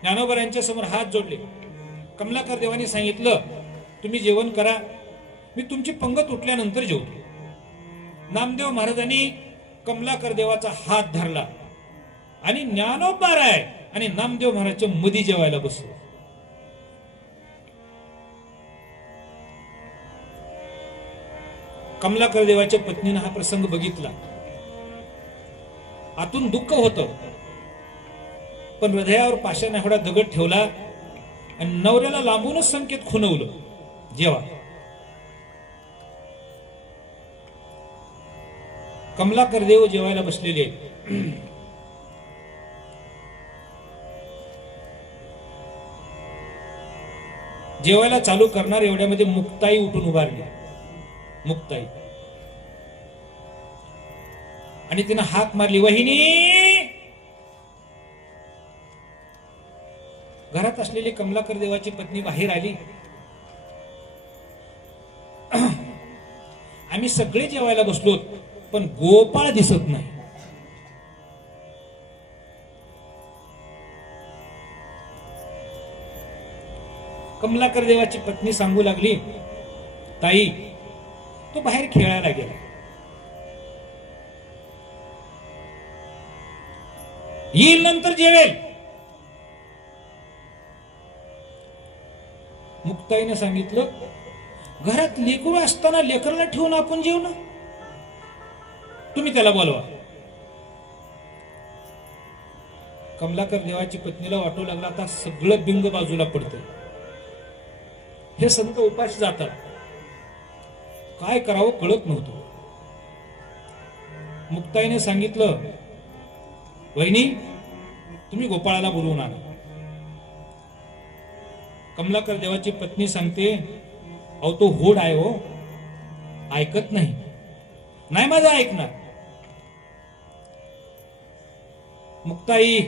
ज्ञानोबरायांच्या समोर हात जोडले. कमलाकर देवानी सांगितलं, तुम्ही जेवण करा, मी तुमची पंगत उठल्यानंतर जेवतो. नामदेव महाराजांनी कमलाकर देवाचा हात धरला आणि ज्ञानोबराय आणि नामदेव महाराजच्या मध्ये जेवायला बसलो. कमलाकर देवाच्या पत्नीने हा प्रसंग बघितला. आतून दुःख होतं, पण हृदयावर पाषाण एवढा दगड ठेवला आणि नवऱ्याला लांबूनच संकेत खुणवलं, जेवा. कमलाकर देव जेवायला बसलेले. जेवायला चालू करणार एवढ्यामध्ये मुक्ताई उठून उभारली. मुक्ताई आणि तिनं हाक मारली, वहिनी. घरात असलेली कमलाकर देवाची पत्नी बाहेर आली. आम्ही सगळे जेवायला बसलो, पण गोपाळ दिसत नाही. कमलाकर देवाची पत्नी सांगू लागली, ताई तो बाहेर खेळायला गेला. येईल नंतर जेवेल. मुक्ताईने सांगितलं, घरात लेकरू असताना लेकराला ठेवून आपण जेवण, तुम्ही त्याला बोलवा. कमलाकर देवाची पत्नीला वाटू लागला, आता सगळं बिंग बाजूला पडतं. हे संत उपाशी जातात, काय करावं कळत नव्हतं. मुक्ताईने सांगितलं, वहिनी तुम्ही गोपाळाला बोलवून आणा. कमलाकर देवाची पत्नी सांगते, अहो तो होड आहे हो, ऐकत नाही. नाही माझं ऐकणार. मुक्ताई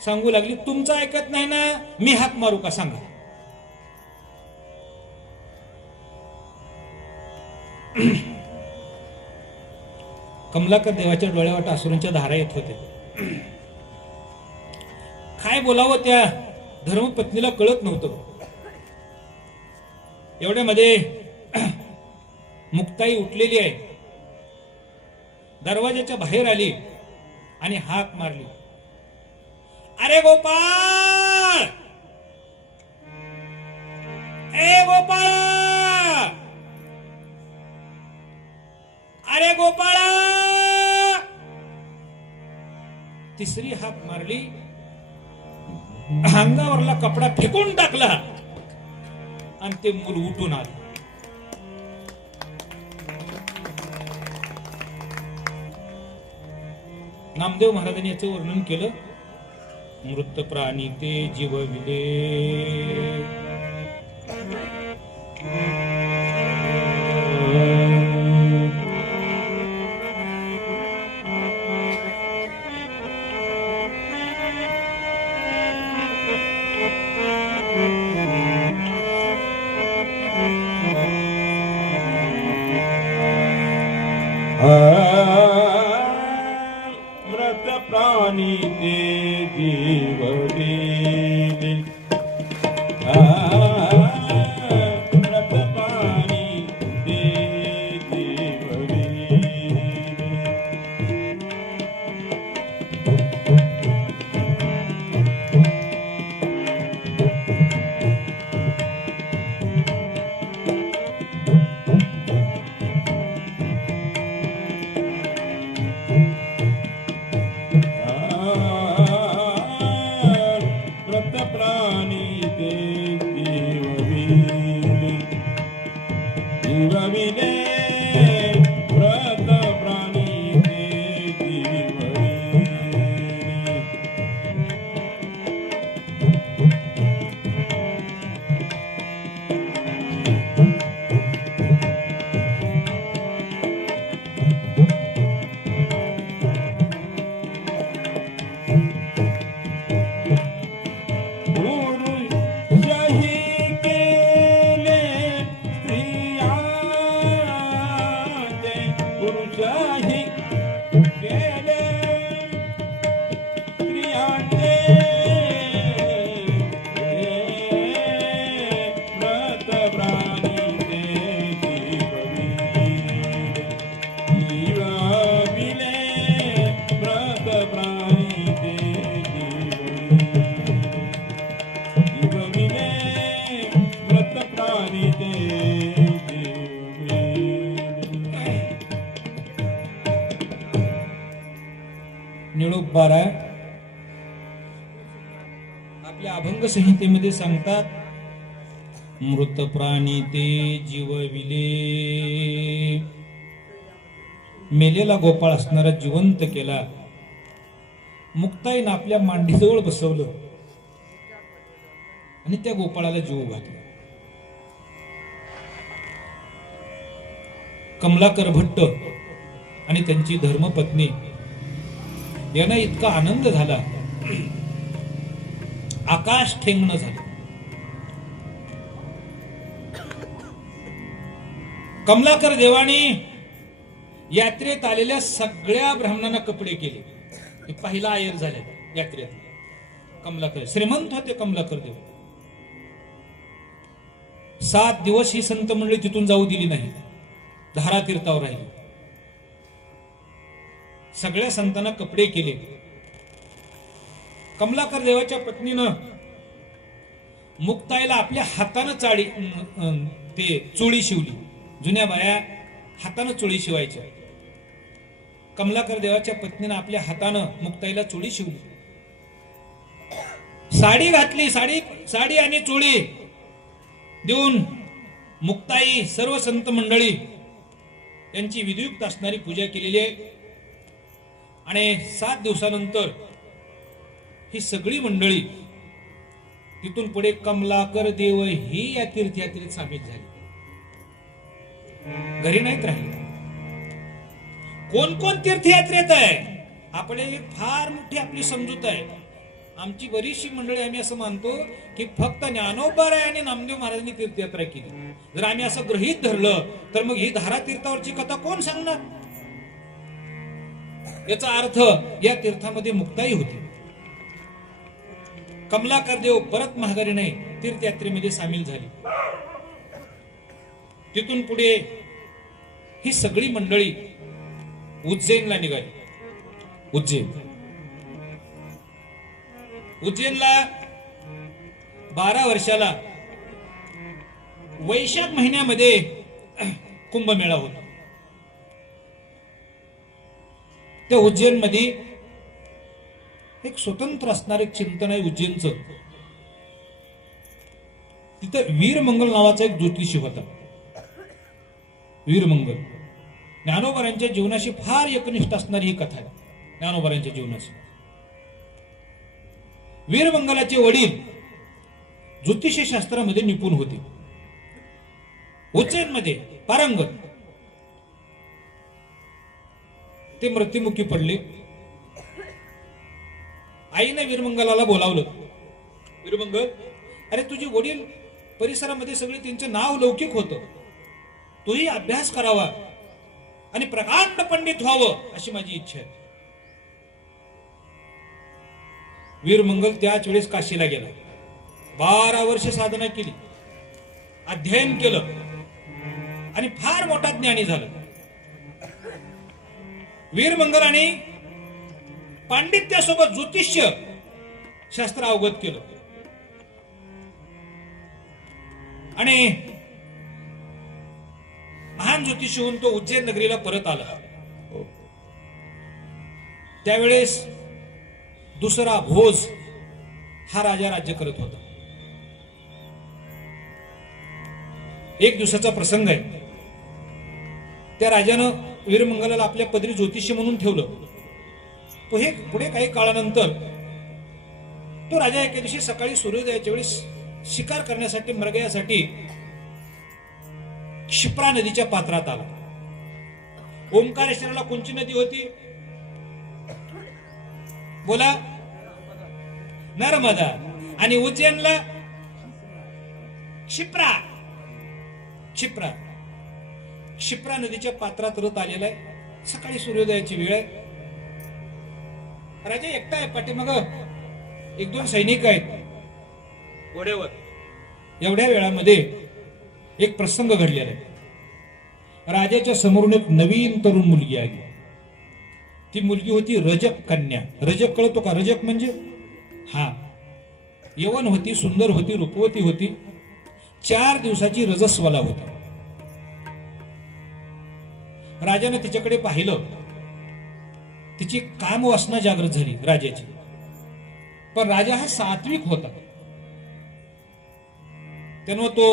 सांगू लागली, तुमचं ऐकत नाही ना, मी हाक मारू का सांगा. कमलाकर देवाच्या डोळ्यावाट आसुरांच्या धारा येत होते. काय बोलावं त्या धर्मपत्नीला कळत नव्हतं. एवढ्यामध्ये मुक्ताई उठलेली आहे, दरवाजाच्या बाहेर आली आणि हाक मारली, अरे गोपाळ, ए गोपाळ, अरे गोपाळा. तिसरी हाक मारली, अंगावरला कपडा फेकून टाकला आणि ते मूल उठून आलं. नामदेव महाराजांनी याचं वर्णन केलं, मृत प्राणी ते जीवविले. मृत प्राणी ते जीव दिले. निळूप 12 आपल्या अभंग संहितेमध्ये सांगतात, मृत प्राणी ते जीवविले. मेलेला गोपाळ असणारा जिवंत केला. मुक्ताईनं आपल्या मांडीजवळ बसवलं आणि त्या गोपाळाला जीव घातला. कमलाकर भट्ट आणि त्यांची धर्मपत्नी यांना इतका आनंद झाला, आकाश ठेंगणं झालं. कमलाकर देवाने यात्रेत आलेल्या सगळ्या ब्राह्मणांना कपडे केले. हे पहिला आयर झाले यात्रेत. कमलाकर श्रीमंत होते. कमलाकर देव 7 दिवस ही संत मंडळी तिथून जाऊ दिली नाही. धारा तीर्थावर राहिली. सगळ्या संतांना कपडे केले. कमलाकर देवाच्या पत्नीनं मुक्ताईला आपल्या हातानं ते चोळी शिवली. जुन्या बाया हातानं चोळी शिवायच्या. कमलाकर देवाच्या पत्नीनं आपल्या हातानं मुक्ताईला चोळी शिवली. साडी घातली. साडी आणि चोळी देऊन मुक्ताई सर्व संत मंडळी यांची विधियुक्त असणारी पूजा केलेली आहे. आणि 7 दिवसानंतर ही सगळी मंडळी तिथून पुढे कमलाकर देव ही या तीर्थयात्रेत सामील झाली. घरी नाहीत राहिले. कोण कोण तीर्थयात्रेत आहे? आपले एक फार मोठी आपली समजूत आहे. आमची बरीचशी मंडळी आम्ही असं मानतो की फक्त ज्ञानोबाराय आणि नामदेव महाराजांनी तीर्थयात्रा केली. जर आम्ही असं गृहीत धरलं तर मग ही धारा तीर्थावरची कथा कोण सांगणार? याचा अर्थ या तीर्थामध्ये मुक्ताई होती. कमलाकर देव परत महागारी नाही तीर्थयात्रेमध्ये सामील झाली. तिथून पुढे ही सगळी मंडळी उज्जैनला निघाली. उज्जैनला 12 वर्षाला वैशाख महिन्यामध्ये कुंभमेळा होता. त्या उज्जैन मध्ये एक स्वतंत्र असणार एक चिंतन आहे उज्जैनचं. तिथं वीरमंगल नावाचा एक ज्योतिषी होता. वीरमंगल ज्ञानोबारांच्या जीवनाशी फार एकनिष्ठ असणारी ही कथा आहे. ज्ञानोबारांच्या जीवनाशी वीरमंगलाचे वडील ज्योतिष शास्त्रामध्ये निपुण होते. उज्जैन मध्ये पारंगत. ते मृत्युमुखी पडले. आईने वीरमंगलाला बोलावलं. वीरमंगल, अरे तुझे वडील परिसरामध्ये सगळे त्यांचं नाव लौकिक होतं. तोही अभ्यास करावा आणि प्रकांड पंडित व्हावं अशी माझी इच्छा आहे. वीरमंगल त्याच वेळेस काशीला गेला. 12 वर्ष साधना केली, अध्ययन केलं आणि फार मोठा ज्ञानी झाला. वीरमंगल आणि पांडित्यासोबत ज्योतिष्य शास्त्र अवगत केलं आणि महान ज्योतिषी होऊन तो उज्जैन नगरीला परत आला. त्यावेळेस दुसरा भोज हा राजा राज्य करत होता. एक दिवसाचा प्रसंग आहे. त्या राजानं वीरमंगलाला आपल्या पदरी ज्योतिषी म्हणून ठेवलं. पुढे काही काळानंतर तो राजा एके दिवशी सकाळी सूर्योदयाच्या वेळी शिकार करण्यासाठी मृगयासाठी क्षिप्रा नदीच्या पात्रात आला. ओंकारेश्वराला कोणची नदी होती? बोला. नर्मदा. आणि उज्जैनला क्षिप्रा. क्षिप्रा नदीच्या पात्रात रथ आलेला आहे. सकाळी सूर्योदयाची वेळ आहे. राजा एकटा आहे. पाठीमाग 1-2 सैनिक आहेत घोड्यावर. एवढ्या वेळामध्ये एक प्रसंग घडलेला आहे. राजाच्या समोरून एक नवीन तरुण मुलगी आली. ती मुलगी होती रजक कन्या. रजक कळतो का? रजक म्हणजे यवन होती, सुंदर होती, रूपवती होती. 4 दिवसाची रजस्वला होती. राजाने तिच्याकडे पाहिलं तिची काम वासना जागृत झाली राजाची. पण राजा हा सात्विक होता. त्यानं तो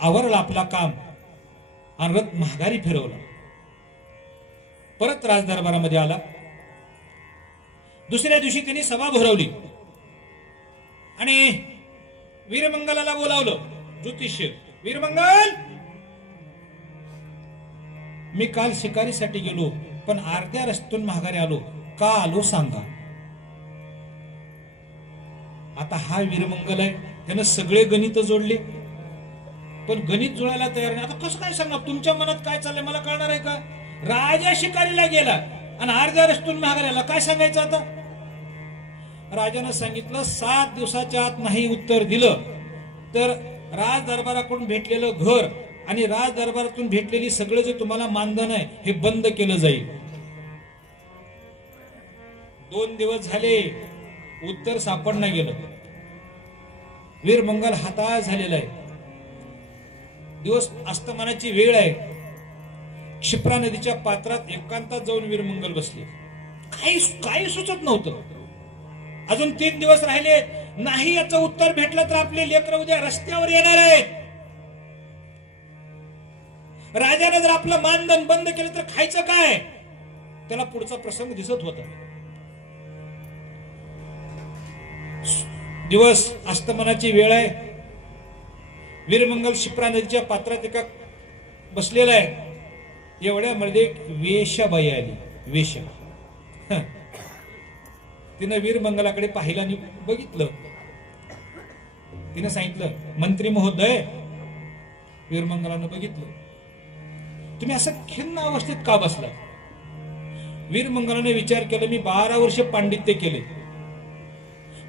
आवरला आपला काम आणि रथ महागारी फिरवला. परत राजदरबारामध्ये आला. दुसऱ्या दिवशी त्यांनी सभा भरवली आणि वीरमंगलाला बोलावलं. ज्योतिष्य, वीरमंगल, मी काल शिकारीसाठी गेलो पण अर्ध्या रस्त्यातून माघारी आलो. का आलो सांगा. आता हा वीरमंगल आहे, त्यानं सगळे गणित जोडले पण गणित जुळायला तयार नाही. आता कसं काय सांगणार, तुमच्या मनात काय चाललंय मला कळणार आहे का. राजा शिकारीला गेला आणि अर्ध्या रस्त्यातून माघारी आला, काय सांगायचं आता. राजानं सांगितलं 7 दिवसाच्या आत नाही उत्तर दिलं तर राज दरबाराकडून भेटलेलं घर आणि राज दरबारातून भेटलेली सगळं जे तुम्हाला मानधन आहे हे बंद केलं जाईल. 2 दिवस झाले, उत्तर सापडणं गेलं. वीरमंगल हताश झालेला आहे. दिवस अस्तमानाची वेळ आहे. क्षिप्रा नदीच्या पात्रात एकांतात जाऊन वीरमंगल बसले. काही सुचत नव्हतं. अजून 3 दिवस राहिले, नाही याचं उत्तर भेटलं तर आपले लेकरं उद्या रस्त्यावर येणार आहेत. राजाने जर आपलं मानधन बंद केलं तर खायचं काय. त्याला पुढचा प्रसंग दिसत होता. दिवस अस्तमनाची वेळ आहे. वीरमंगल क्षिप्रा नदीच्या पात्रात एका बसलेला आहे. एवढ्यामध्ये एक वेश्याबाई आली. वेश्या तिनं वीरमंगलाकडे पाहिलं आणि बघितलं. तिनं सांगितलं, मंत्री महोदय. वीरमंगलानं बघितलं, तुम्ही असं खिन्न अवस्थेत का बसला. वीरमंगलाने विचार केला, मी 12 वर्ष पांडित्य केले,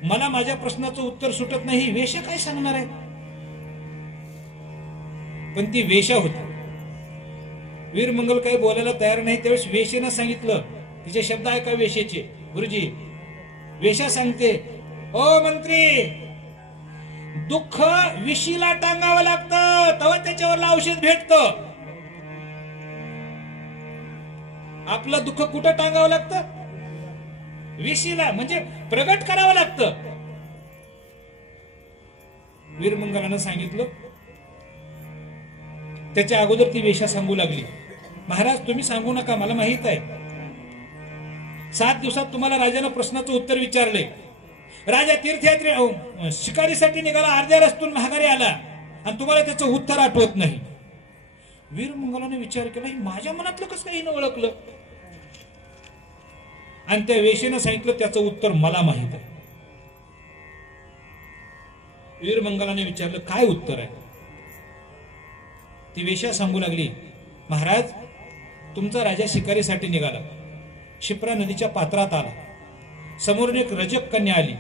मला माझ्या प्रश्नाचं उत्तर सुटत नाही. वेश्या काय सांगणार आहे. पण ती वेश्या होती. वीरमंगल काही बोलायला तयार नाही. त्यावेळेस वेश्येनं सांगितलं, तिचे शब्द आहे का वेश्येचे. गुरुजी, वेश्या सांगते, ओ मंत्री, दुःख विशीला टांगावं लागतं तेव्हा त्याच्यावर औषध भेटतं. आपलं दुःख कुठं टांगावं लागतं. विशीला, म्हणजे प्रगट करावं लागतं. वीरमंगलानं सांगितलं. त्याच्या अगोदर ती वेश्या सांगू लागली, महाराज तुम्ही सांगू नका, मला माहित आहे. 7 दिवसात तुम्हाला राजानं प्रश्नाचं उत्तर विचारले. राजा तीर्थयात्रे शिकारीसाठी निघाला, अर्ध्या रस्त्यातून माघारी आला आणि तुम्हाला त्याचं उत्तर आठवत नाही. वीरमंगलाने विचार केला, माझ्या मनातलं कसं काही ओळखलं. आणि त्या वेश्येनं सांगितलं, त्याचं उत्तर मला माहित आहे. वीरमंगलाने विचारलं, काय उत्तर आहे. ती वेश्या सांगू लागली, महाराज तुमचा राजा शिकारीसाठी निघाला, क्षिप्रा नदीच्या पात्रात आला, समोरून एक रजक कन्या आली.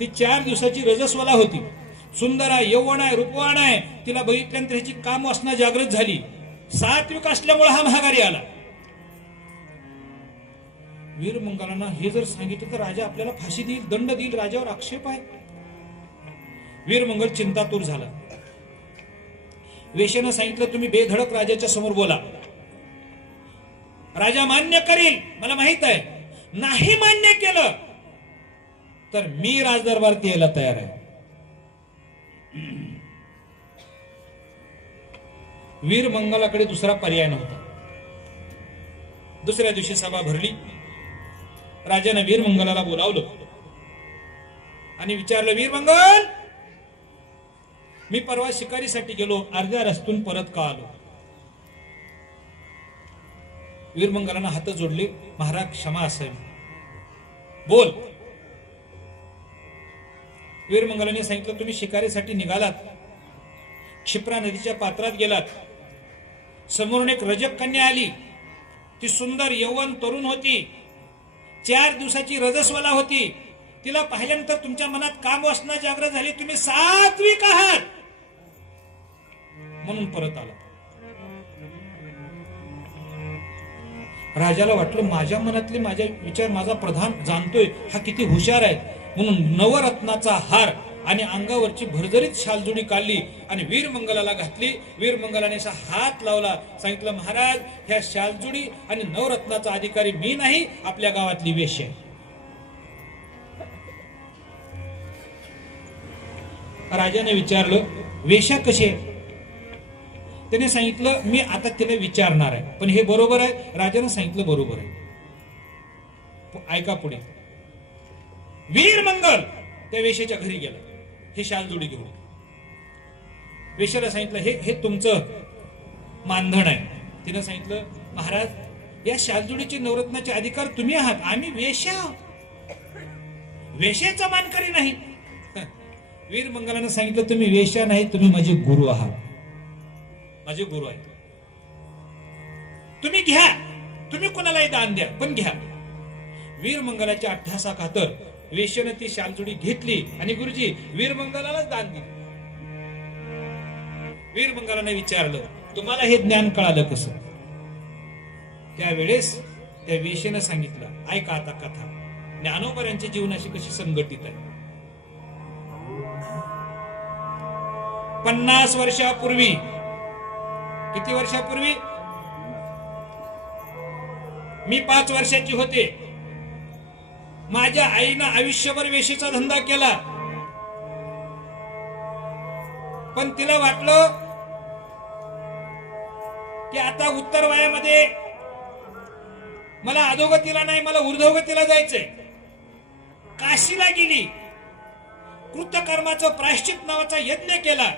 ती 4 दिवसाची रजस्वला होती. सुंदर आहे, यौवन आहे, रूपवान आहे. तिला बघितल्यानंतर ह्याची काम वासना जागृत झाली. सात्विक असल्यामुळे हा महागारी आला. वीरमंगलांना हे जर सांगितलं तर राजा आपल्याला फाशी देईल, दंड देईल, राजावर आक्षेप आहे. वीरमंगल चिंतातूर झाला. वेश्येनं सांगितलं, तुम्ही बेधडक राजाच्या समोर बोला, राजा मान्य करील, मला माहित आहे. नाही मान्य केलं तर मी राजदरबारात यायला तयार आहे. वीरमंगलाकडे दुसरा पर्याय नव्हता. दुसऱ्या दिवशी सभा भरली. राजाने वीरमंगलाला बोलावलं आणि विचारलं, वीरमंगल, मी परवा शिकारीसाठी गेलो, अर्ध्या रस्त्यातून परत का आलो. वीरमंगलांना हात जोडले, महाराज क्षमा असावी, बोल. वीरमंगलांनी सांगितलं, तुम्ही शिकारीसाठी निघालात, क्षिप्रा नदीच्या पात्रात गेलात, समोरून एक रजक कन्या आली. ती सुंदर यौवन तरुण होती, 4 दिवसाची रजस्वला होती. तिला पाहिल्यानंतर तुमच्या मनात कामवासना जागृत झाली, तुम्ही सात्विक आहात म्हणून परत आला. राजाला वाटलं, माझ्या मनातले माझे विचार माझा प्रधान जाणतोय, हा किती हुशार आहे. म्हणून नवरत्नाचा हार आणि अंगावरची भरजरीत शालजुडी काढली आणि वीरमंगलाला घातली. वीरमंगलाने असा हात लावला, सांगितलं महाराज ह्या शालजुडी आणि नवरत्नाचा अधिकारी मी नाही, आपल्या गावातली वेश्या आहे. राजाने विचारलं वेश्या कशी आहे? त्याने सांगितलं मी आता तिला विचारणार आहे, पण हे बरोबर आहे? राजाने सांगितलं बरोबर आहे. ऐका पुढे. वीरमंगल त्या वेश्याच्या घरी गेला, हे शालजुडी घेऊन. वेश्याला सांगितलं हे तुमचं मानधन आहे. तिनं सांगितलं महाराज या शालजुडीचे नवरत्नाचे अधिकार तुम्ही आहात, आम्ही वेश्या, वेश्याचा मानकरी नाही. वीरमंगलानं सांगितलं तुम्ही वेश्या नाही, तुम्ही माझे गुरु आहात, माझे गुरु आहेत. तुम्ही घ्या, तुम्ही कोणालाही दान द्या, पण घ्या. वीरमंगलाच्या अट्ठासा खातर वेश्याने ती शालजुडी घेतली आणि गुरुजी वीरमंगलालाच दान दिली. वीरमंगलाने विचारलं तुम्हाला हे ज्ञान कळालं कसं? त्यावेळेस त्या वेश्याने सांगितलं ऐका आता कथा, ज्ञानोबरांच्या जीवनाशी कशी संघटित आहे. 50 वर्षापूर्वी, किती वर्षापूर्वी? मी 5 वर्षाची होते. माझ्या आईनं आयुष्यभर वेशीचा धंदा केला, पण तिला वाटलं की आता उत्तर वयामध्ये मला अधोगतीला नाही, मला ऊर्ध्वगतीला जायचंय. काशीला गेली, कृतकर्माचं प्रायश्चित नावाचा यज्ञ केला.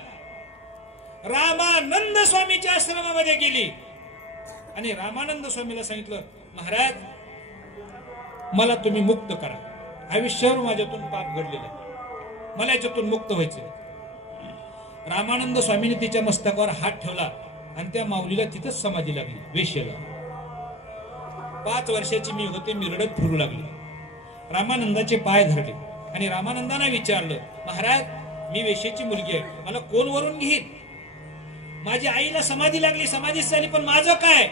रामानंद स्वामीच्या आश्रमामध्ये गेली आणि रामानंद स्वामीला सांगितलं महाराज मला तुम्ही मुक्त करा, आयुष्यावर माझ्यातून पाप घडलेलं आहे, मला याच्यातून मुक्त व्हायचं. रामानंद स्वामीने तिच्या मस्तकावर हात ठेवला आणि त्या माऊलीला तिथंच समाधी लागली, वेश्येला. 5 वर्षाची मी होते, मी रडत फिरू लागली. रामानंदाचे पाय धरले आणि रामानंदांना विचारलं महाराज मी वेश्येची मुलगी आहे, मला कोण वरून घेईल? माझ्या आईला समाधी लागली, समाधीच झाली, पण माझं काय?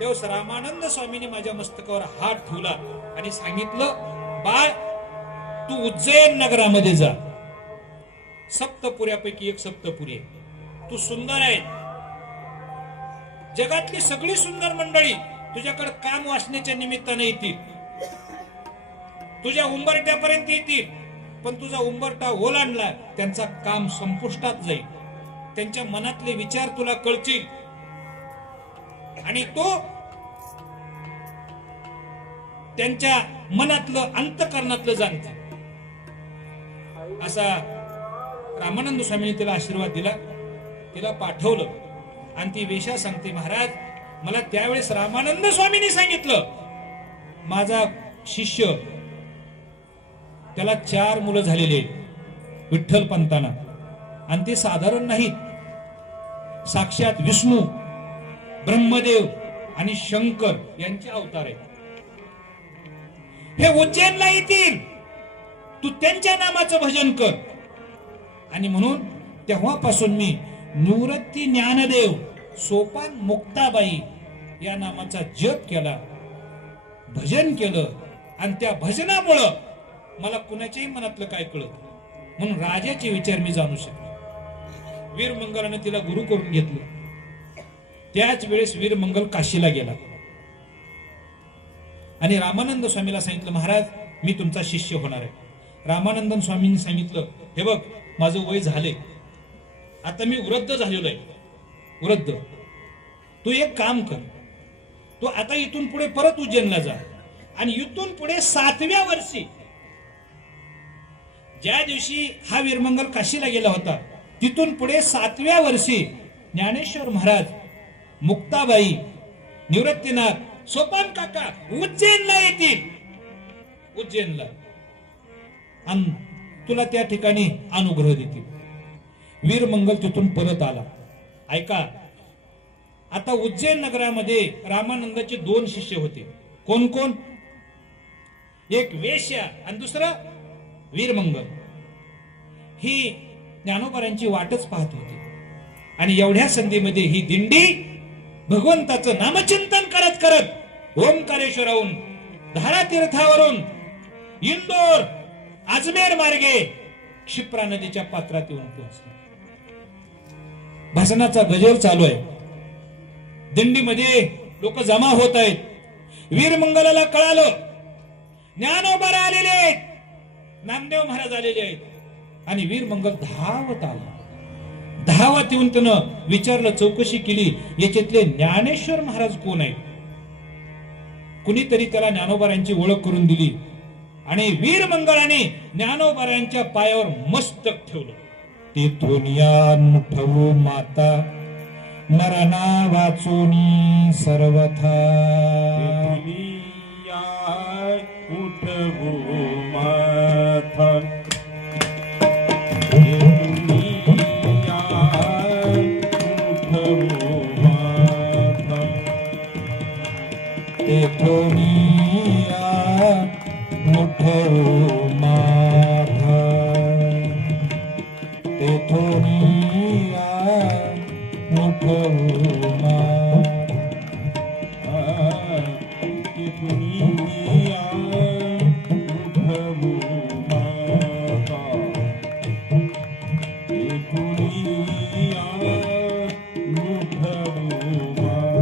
तेव्हा रामानंद स्वामीने माझ्या मस्तकावर हात ठेवला आणि सांगितलं बाळ तू उज्जैन नगरामध्ये जा, सप्तपुऱ्यापैकी एक सप्तपुरी आहे, तू सुंदर आहे, जगातली सगळी सुंदर मंडळी तुझ्याकडे काम वासनेच्या निमित्ताने येतील, तुझ्या उंबरट्यापर्यंत येतील, पण तुझा उंबरटा ओलांडला त्यांचा काम संपुष्टात जाईल, त्यांच्या मनातले विचार तुला कळतील आणि तो त्यांच्या मनातलं अंतकरणातलं जाणते. असा रामानंद स्वामीने तिला आशीर्वाद दिला, तिला पाठवलं आणि ती वेश्या सांगते महाराज मला त्यावेळेस रामानंद स्वामींनी सांगितलं माझा शिष्य त्याला 4 मुलं झालेले विठ्ठल पंतांना, आणि ते साधारण नाहीत, साक्षात विष्णू, ब्रह्मदेव आणि शंकर यांचे अवतार आहेत. हे उज्जैनला येतील, तू त्यांच्या नामाचं भजन कर. आणि म्हणून तेव्हापासून मी निवृत्ती ज्ञानदेव सोपान मुक्ताबाई या नामाचा जप केला, भजन केलं, आणि त्या भजनामुळं मला कुणाच्याही मनातलं काय कळत, म्हणून राजाचे विचार मी जाणू शकलो. वीरमंगलाने तिला गुरु करून घेतलं. त्याच वेळेस वीरमंगल काशीला गेला आणि रामानंद स्वामीला सांगितलं महाराज मी तुमचा शिष्य होणार आहे. रामानंदन स्वामींनी सांगितलं हे बघ माझं वय झालंय, आता मी वृद्ध झालेलो आहे, वृद्ध, तू एक काम कर, तू आता इथून पुढे परत उज्जैनला जा आणि इथून पुढे 7व्या वर्षी ज्या दिवशी हा वीरमंगल काशीला गेला होता तिथून पुढे 7व्या वर्षी ज्ञानेश्वर महाराज, मुक्ताबाई, निवृत्तीनाथ, सोपान काका उज्जैनला येतील, उज्जैनला, आणि तुला त्या ठिकाणी अनुग्रह देतील. वीरमंगल तिथून परत आला. ऐका आता उज्जैन नगरामध्ये रामानंदाचे 2 शिष्य होते. कोण कोण? एक वेश्या आणि दुसरा वीरमंगल. ही ज्ञानोबरांची वाटच पाहत होती आणि एवढ्या संधीमध्ये ही दिंडी भगवंताचं नामचिंतन करत करत ओंकारेश्वराहून, धारातीर्थावरून इंदोर, अजमेर मार्गे क्षिप्रा नदीच्या पात्रात येऊन पोहोचले. भाषणाचा गजर चालू आहे. दिंडीमध्ये लोक जमा होत आहेत. वीरमंगलाला कळालं ज्ञानोबा आलेले आहेत, नामदेव महाराज आलेले आहेत. आणि वीरमंगल धावत आला. धावत येऊन त्यानं विचारलं, चौकशी केली, याच्यातले ज्ञानेश्वर महाराज कोण आहेत? कुणीतरी त्याला ज्ञानोबारायांची ओळख करून दिली. आणि वीरमंगळाने ज्ञानोबारायांच्या पायावर मस्तक ठेवलं. तेथून या मुठवू माता मरणा वाचोनी सर्वथा. उठवू माथा तेथोनिया मुठवू माथा. तेथोनिया मुठवू माथा. दुनिया उठवू माता. दुनिया उठवू माता.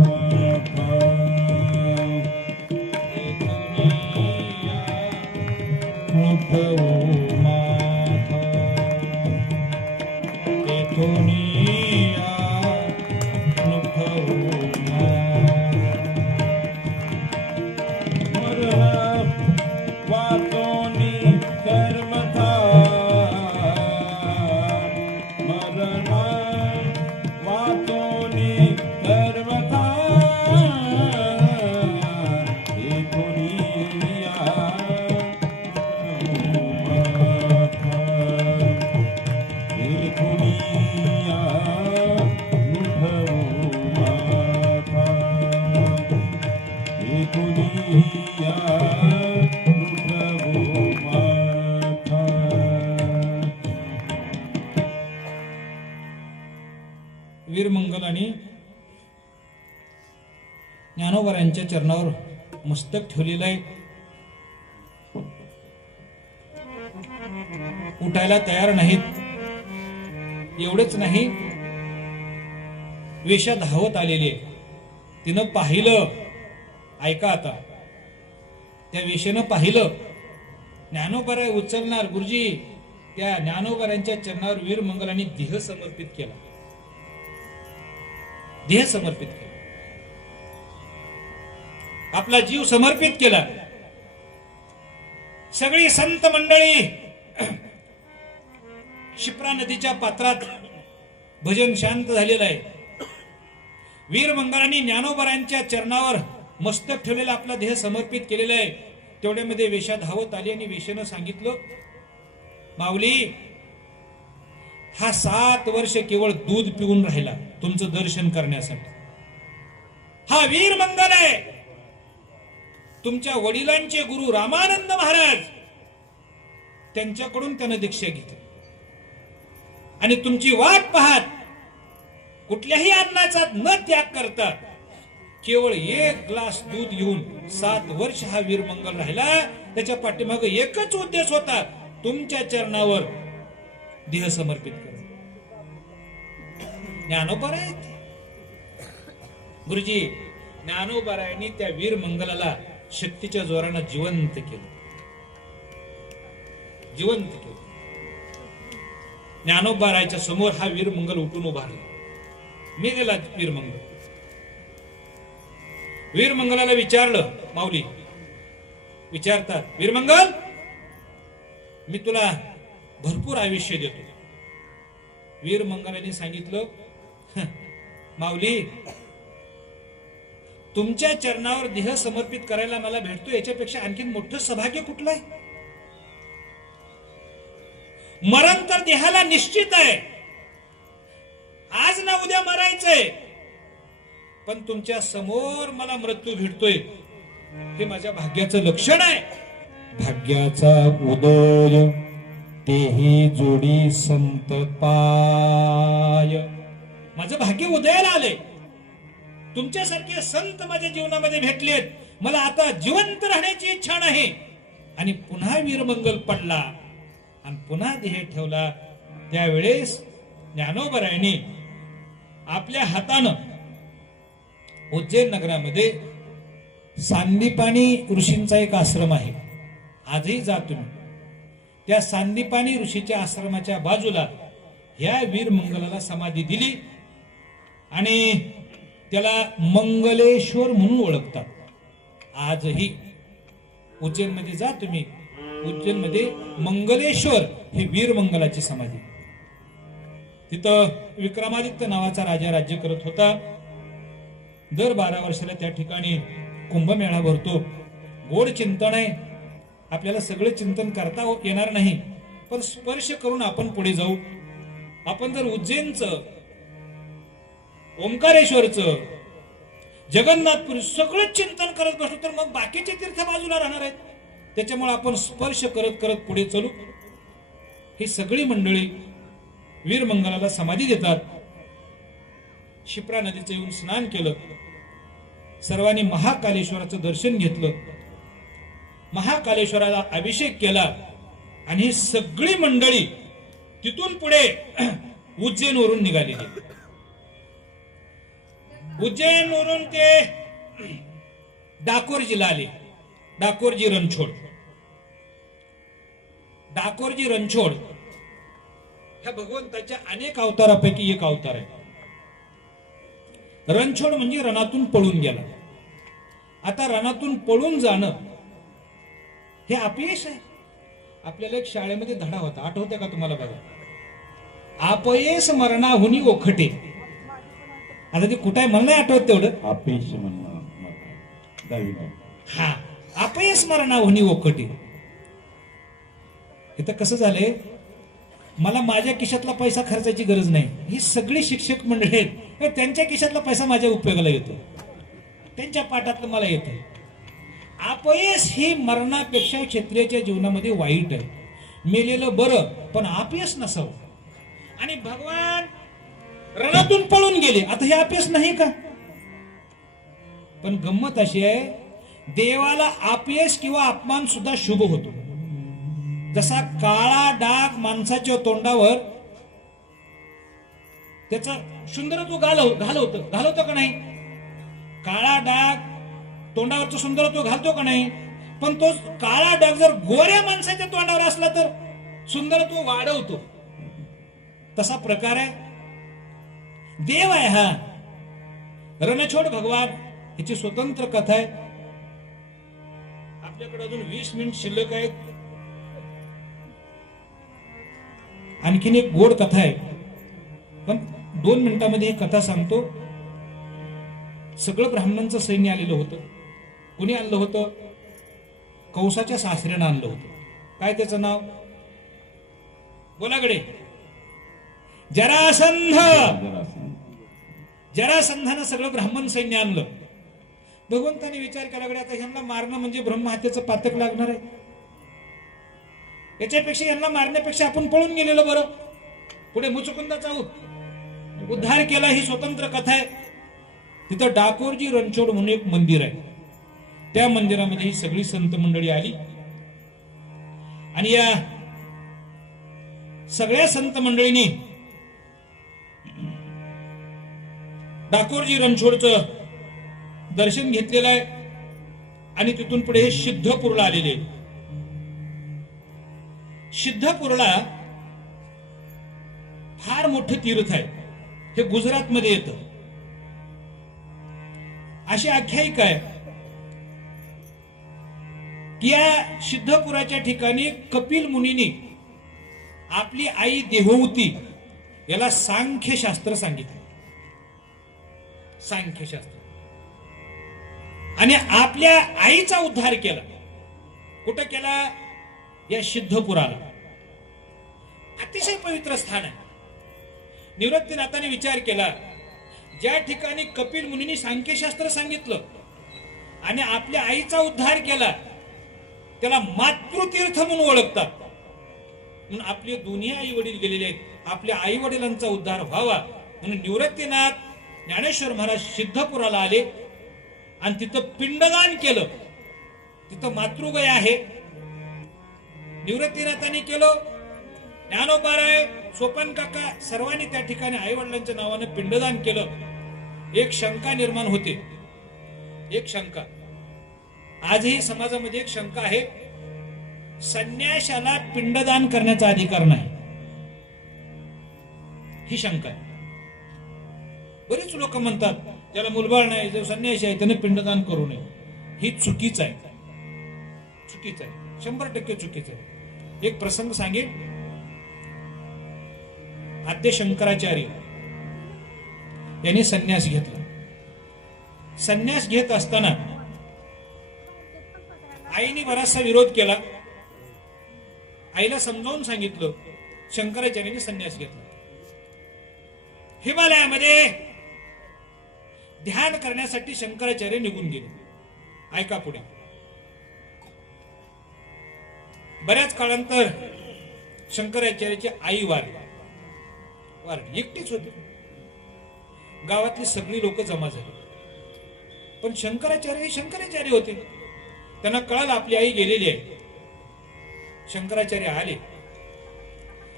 मुठवू माथा. तेथोनिया मुठवू वाचोनी सर्वथा. मरण वाचोनी सर्वथा. दुनिया माथा. दुनिया माथा. दुनिया वीरमंगल आणि ज्ञानोबारायांच्या चरणावर मस्तक ठेवलेलं आहे. उठायला तयार नाहीत. एवढेच नाही, वेश्या धावत आलेली आहे. तिनं पाहिलं, ऐका आता, त्या वेश्येनं पाहिलं ज्ञानोबाराय उचलणार. गुरुजी, त्या ज्ञानोबारायांच्या चरणावर वीरमंगलांनी देह समर्पित केला. देह समर्पित केला, आपला जीव समर्पित केला. सगळी संत मंडळी क्षिप्रा नदीच्या पात्रात, भजन शांत झालेलं आहे. वीरमंगलांनी ज्ञानोबारायांच्या चरणावर मस्तक ठेवलेला आपला देह समर्पित केलेला आहे. तेवढ्यामध्ये वेश्या धावत आली आणि वेश्येनं सांगितलं, माऊली, हा 7 वर्ष केवळ दूध पिऊन राहिला तुमचं दर्शन करण्यासाठी. हा वीरमंगल आहे. तुमच्या वडिलांचे गुरु रामानंद महाराज, त्यांच्याकडून त्यानं दीक्षा घेतली. आणि तुमची वाट पाहत कुठल्याही अन्नाचा न त्याग करता केवळ 1 ग्लास दूध घेऊन 7 वर्ष हा वीरमंगल राहिला. त्याच्या पाठीमागे एकच उद्देश होता, तुमच्या चरणावर देह समर्पित कर. ज्ञानोबाराय गुरुजी, ज्ञानोबारायांनी त्या वीरमंगलाला शक्तीच्या जोरानं जिवंत केलं. जिवंत केलं. ज्ञानोबारायच्या समोर हा वीरमंगल उठून उभारला. मी गेला वीरमंगल. वीरमंगलाला विचारलं, माऊली विचारतात, वीरमंगल, मी तुला भरपूर आयुष्य देतो. वीरमंगलाने सांगितलं, माऊली, तुमच्या चरणावर देह समर्पित करायला मला भेटतो, याच्यापेक्षा आणखीन मोठं सौभाग्य कुठलं आहे? मरण तर देहाला निश्चित आहे. आज ना उद्या मरायचंय. पण तुमच्या समोर मला मृत्यू भेटतोय, हे माझ्या भाग्याचं लक्षण आहे. भाग्याचा उदय तेही जोडी संत पाय. माझं भाग्य उदयाला आलंय. तुमच्यासारखे संत माझ्या जीवनामध्ये भेटलेत. मला आता जिवंत राहण्याची इच्छा नाही. आणि पुन्हा वीरमंगल पडला आणि पुन्हा देह ठेवला. त्यावेळेस ज्ञानोबरायांनी आपल्या हातानं उज्जैन नगरामध्ये सांदीपानी ऋषींचा एक आश्रम आहे, आजही जा तुम्ही. त्या सांदीपानी ऋषीच्या आश्रमाच्या बाजूला ह्या वीर मंगलाला समाधी दिली आणि त्याला मंगलेश्वर म्हणून ओळखतात. आजही उज्जैनमध्ये जा तुम्ही, उज्जैनमध्ये मंगलेश्वर हे वीर मंगलाची समाधी. तिथं विक्रमादित्य नावाचा राजा राज्य करत होता. दर 12 वर्षाला त्या ठिकाणी कुंभमेळा भरतो. गोड चिंतन आहे, आपल्याला सगळं चिंतन करता येणार नाही, पण स्पर्श करून आपण पुढे जाऊ. आपण जर उज्जैनचं, ओंकारेश्वरचं, जगन्नाथपुरी सगळं चिंतन करत बसलो तर मग बाकीचे तीर्थ बाजूला राहणार आहेत. त्याच्यामुळे आपण स्पर्श करत करत पुढे चलू. ही सगळी मंडळी वीर मंगलाला समाधी देतात. शिप्रा नदीचं येऊन स्नान केलं. सर्वांनी महाकालेश्वराचं दर्शन घेतलं. महाकालेश्वराला अभिषेक केला आणि ही सगळी मंडळी तिथून पुढे उज्जैनवरून निघालेली. उज्जैनवरून ते डाकोरजीला आले. डाकोरजी रणछोड. डाकोरजी रणछोड ह्या भगवंताच्या अनेक अवतारापैकी एक अवतार आहे. रणछोड म्हणजे रणातून पळून गेला. आता रणातून पळून जाणं हे अपयश आहे. आपल्याला एक शाळेमध्ये धडा होता, आठवते का तुम्हाला बघा? अपयश मरणाहुनी ओखटे. आता ते कुठे मला नाही आठवत तेवढं. अपयश म्हणणं दहावीला. हा, अपयश मरणाहुनी ओखटे. इथं कसं झालंय, मला माझ्या खिशातला पैसा खर्चायची गरज नाही. ही सगळी शिक्षक मंडळी आहेत, त्यांच्या खिशातला पैसा माझ्या उपयोगाला येतो, त्यांच्या पाठातलं मला येतं. अपयश ही मरणापेक्षा क्षत्रियाच्या जीवनामध्ये वाईट आहे. मेलेलं बरं, पण अपयश नसावं. आणि भगवान रणातून पळून गेले, आता हे अपयश नाही का? पण गंमत अशी आहे, देवाला अपयश किंवा अपमान सुद्धा शुभ होतो. जसा काळा डाग माणसाच्या तोंडावर त्याचा सुंदरत्व घालवतो का नाही? काळा डाग तोंडावरचं सुंदरत्व घालतो का नाही? पण तो काळा डाग जर गोऱ्या माणसाच्या तोंडावर असला तर सुंदरत्व वाढवतो. तसा प्रकार आहे. देव आहे हा. रणछोड भगवान याची स्वतंत्र कथा आहे. आपल्याकडे अजून 20 मिनिट शिल्लक आहेत. आणखीन एक गोड कथा आहे, पण 2 मिनिटांमध्ये ही कथा सांगतो. सगळं ब्राह्मणांचं सैन्य आलेलं होतं. कुणी आणलं होतं? कंसाच्या सासऱ्यानं आणलं होतं. काय त्याचं नाव? बोलाकडे. जरासंध. जरासंधानं सगळं ब्राह्मण सैन्य आणलं. भगवंताने विचार केला, कडे आता ह्यांना मारणं म्हणजे ब्रह्महत्येचं पातक लागणार आहे. याच्यापेक्षा यांना मारण्यापेक्षा आपण पळून गेलेलं बरं. पुढे मुचुकुंदाचा उद्धार केला. ही स्वतंत्र कथा आहे. तिथं डाकोरजी रणछोड म्हणून एक मंदिर आहे. त्या मंदिरामध्ये ही सगळी संत मंडळी आली आणि या सगळ्या संत मंडळींनी डाकोरजी रणछोडचं दर्शन घेतलेलं आहे आणि तिथून पुढे हे सिद्धपूरला आलेले. सिद्धपूरला फार मोठं तीर्थ आहे. हे गुजरात मध्ये येतं. अशी आख्यायिका आहे की या सिद्धपुराच्या ठिकाणी कपिल मुनींनी आपली आई देवहूती याला सांख्यशास्त्र सांगितलं. सांख्यशास्त्र. आणि आपल्या आईचा उद्धार केला. कुठं केला? या सिद्धपुराला. अतिशय पवित्र स्थान आहे. निवृत्तीनाथाने विचार केला, ज्या ठिकाणी कपिल मुनींनी सांख्यशास्त्र सांगितलं आणि आपल्या आईचा उद्धार केला त्याला मातृतीर्थ म्हणून ओळखतात. म्हणून आपले दोन्ही आई वडील गेलेले आहेत. आपल्या आई वडिलांचा उद्धार व्हावा म्हणून निवृत्तीनाथ ज्ञानेश्वर महाराज सिद्धपुराला आले आणि तिथं पिंडदान केलं. तिथं मातृगय आहे. निवृत्तीनाथांनी केलं, ज्ञानोबाराय, सोपन काका सर्वांनी त्या ठिकाणी आई वडिलांच्या नावानं पिंडदान केलं. एक शंका निर्माण होते, एक शंका आजही समाजामध्ये एक शंका आहे, संन्याशाला पिंडदान करण्याचा अधिकार नाही, ही शंका आहे. बरीच लोक म्हणतात ज्याला मुलबाळ नाही, जो संन्याशी आहे त्याने पिंडदान करू नये. ही चुकीच आहे, चुकीच आहे, 100% चुकीच आहे. एक प्रसंग सांगेन. आद्य शंकराचार्य यांनी संन्यास घेतला. संन्यास घेत असताना आईने बराचसा विरोध केला. आईला समजावून सांगितलं. शंकराचार्यांनी संन्यास घेतला. हिमालयामध्ये ध्यान करण्यासाठी शंकराचार्य निघून गेले. ऐका पुढे. बऱ्याच काळानंतर शंकराचार्याची आई वारली. एकटीच होती. गावातली सगळी लोक जमा झाली. पण शंकराचार्य हे शंकराचार्य होते. त्यांना कळालं आपली आई गेलेली आहे. शंकराचार्य आले.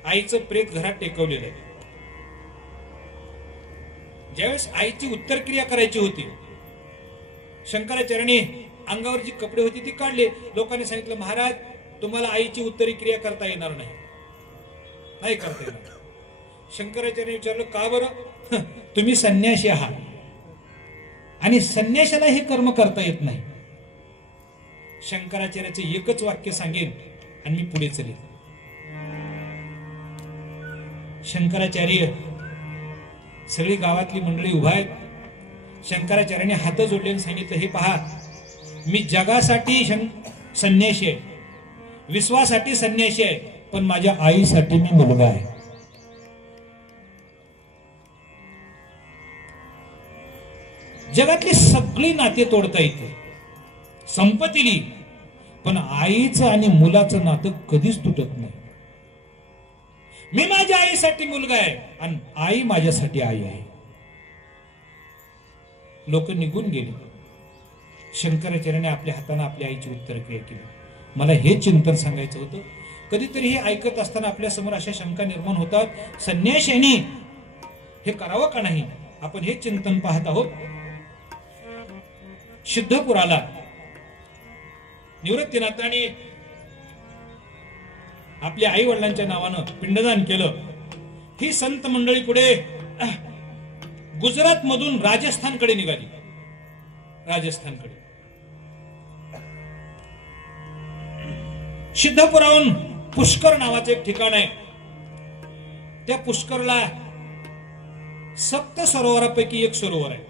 आईचं प्रेत घरात टेकवलेलं आहे. ज्यावेळेस आईची उत्तरक्रिया करायची होती, शंकराचार्याने अंगावर जी कपडे होती ती काढले. लोकांनी सांगितलं, महाराज तुम्हाला आईची उत्तरक्रिया करता येणार नाही, नाही करता येणार. शंकराचार्य विचारलं, का बरं? तुम्ही संन्यासी आहात आणि संन्याशाला हे कर्म करता येत नाही. शंकराचार्याचं एकच वाक्य सांगेन आणि मी पुढे चलेन. शंकराचार्य, सगळी गावातली मंडळी उभा आहेत. शंकराचार्याने हात जोडले आणि सांगितलं, हे पहा, मी जगासाठी संन्यासी आहे, विश्वासाठी संन्यासी आहे, पण माझ्या आईसाठी मी मुलगा आहे. जगातली सगळी नाते तोडता येते, संपत्तीली, पण आईचं आणि मुलाचं नातं कधीच तुटत नाही. मी माझ्या आईसाठी मुलगा आहे आणि आई माझ्यासाठी आई आहे. लोक निघून गेले. शंकराचार्याने आपल्या हाताने आपल्या आईची उत्तरक्रिया केली. मला हे चिंतन सांगायचं होतं. कधीतरी हे ऐकत असताना आपल्या समोर अशा शंका निर्माण होतात, संन्याशांनी हे करावं का नाही. आपण हे चिंतन पाहत आहोत. सिद्धपुराला निवृत्तीनाथांनी आपल्या आई वडिलांच्या नावानं पिंडदान केलं. ही संत मंडळी पुढे गुजरात मधून राजस्थानकडे निघाली. राजस्थानकडे सिद्धपुराहून पुष्कर नावाचं एक ठिकाण आहे. त्या पुष्करला सप्त सरोवरापैकी एक सरोवर आहे.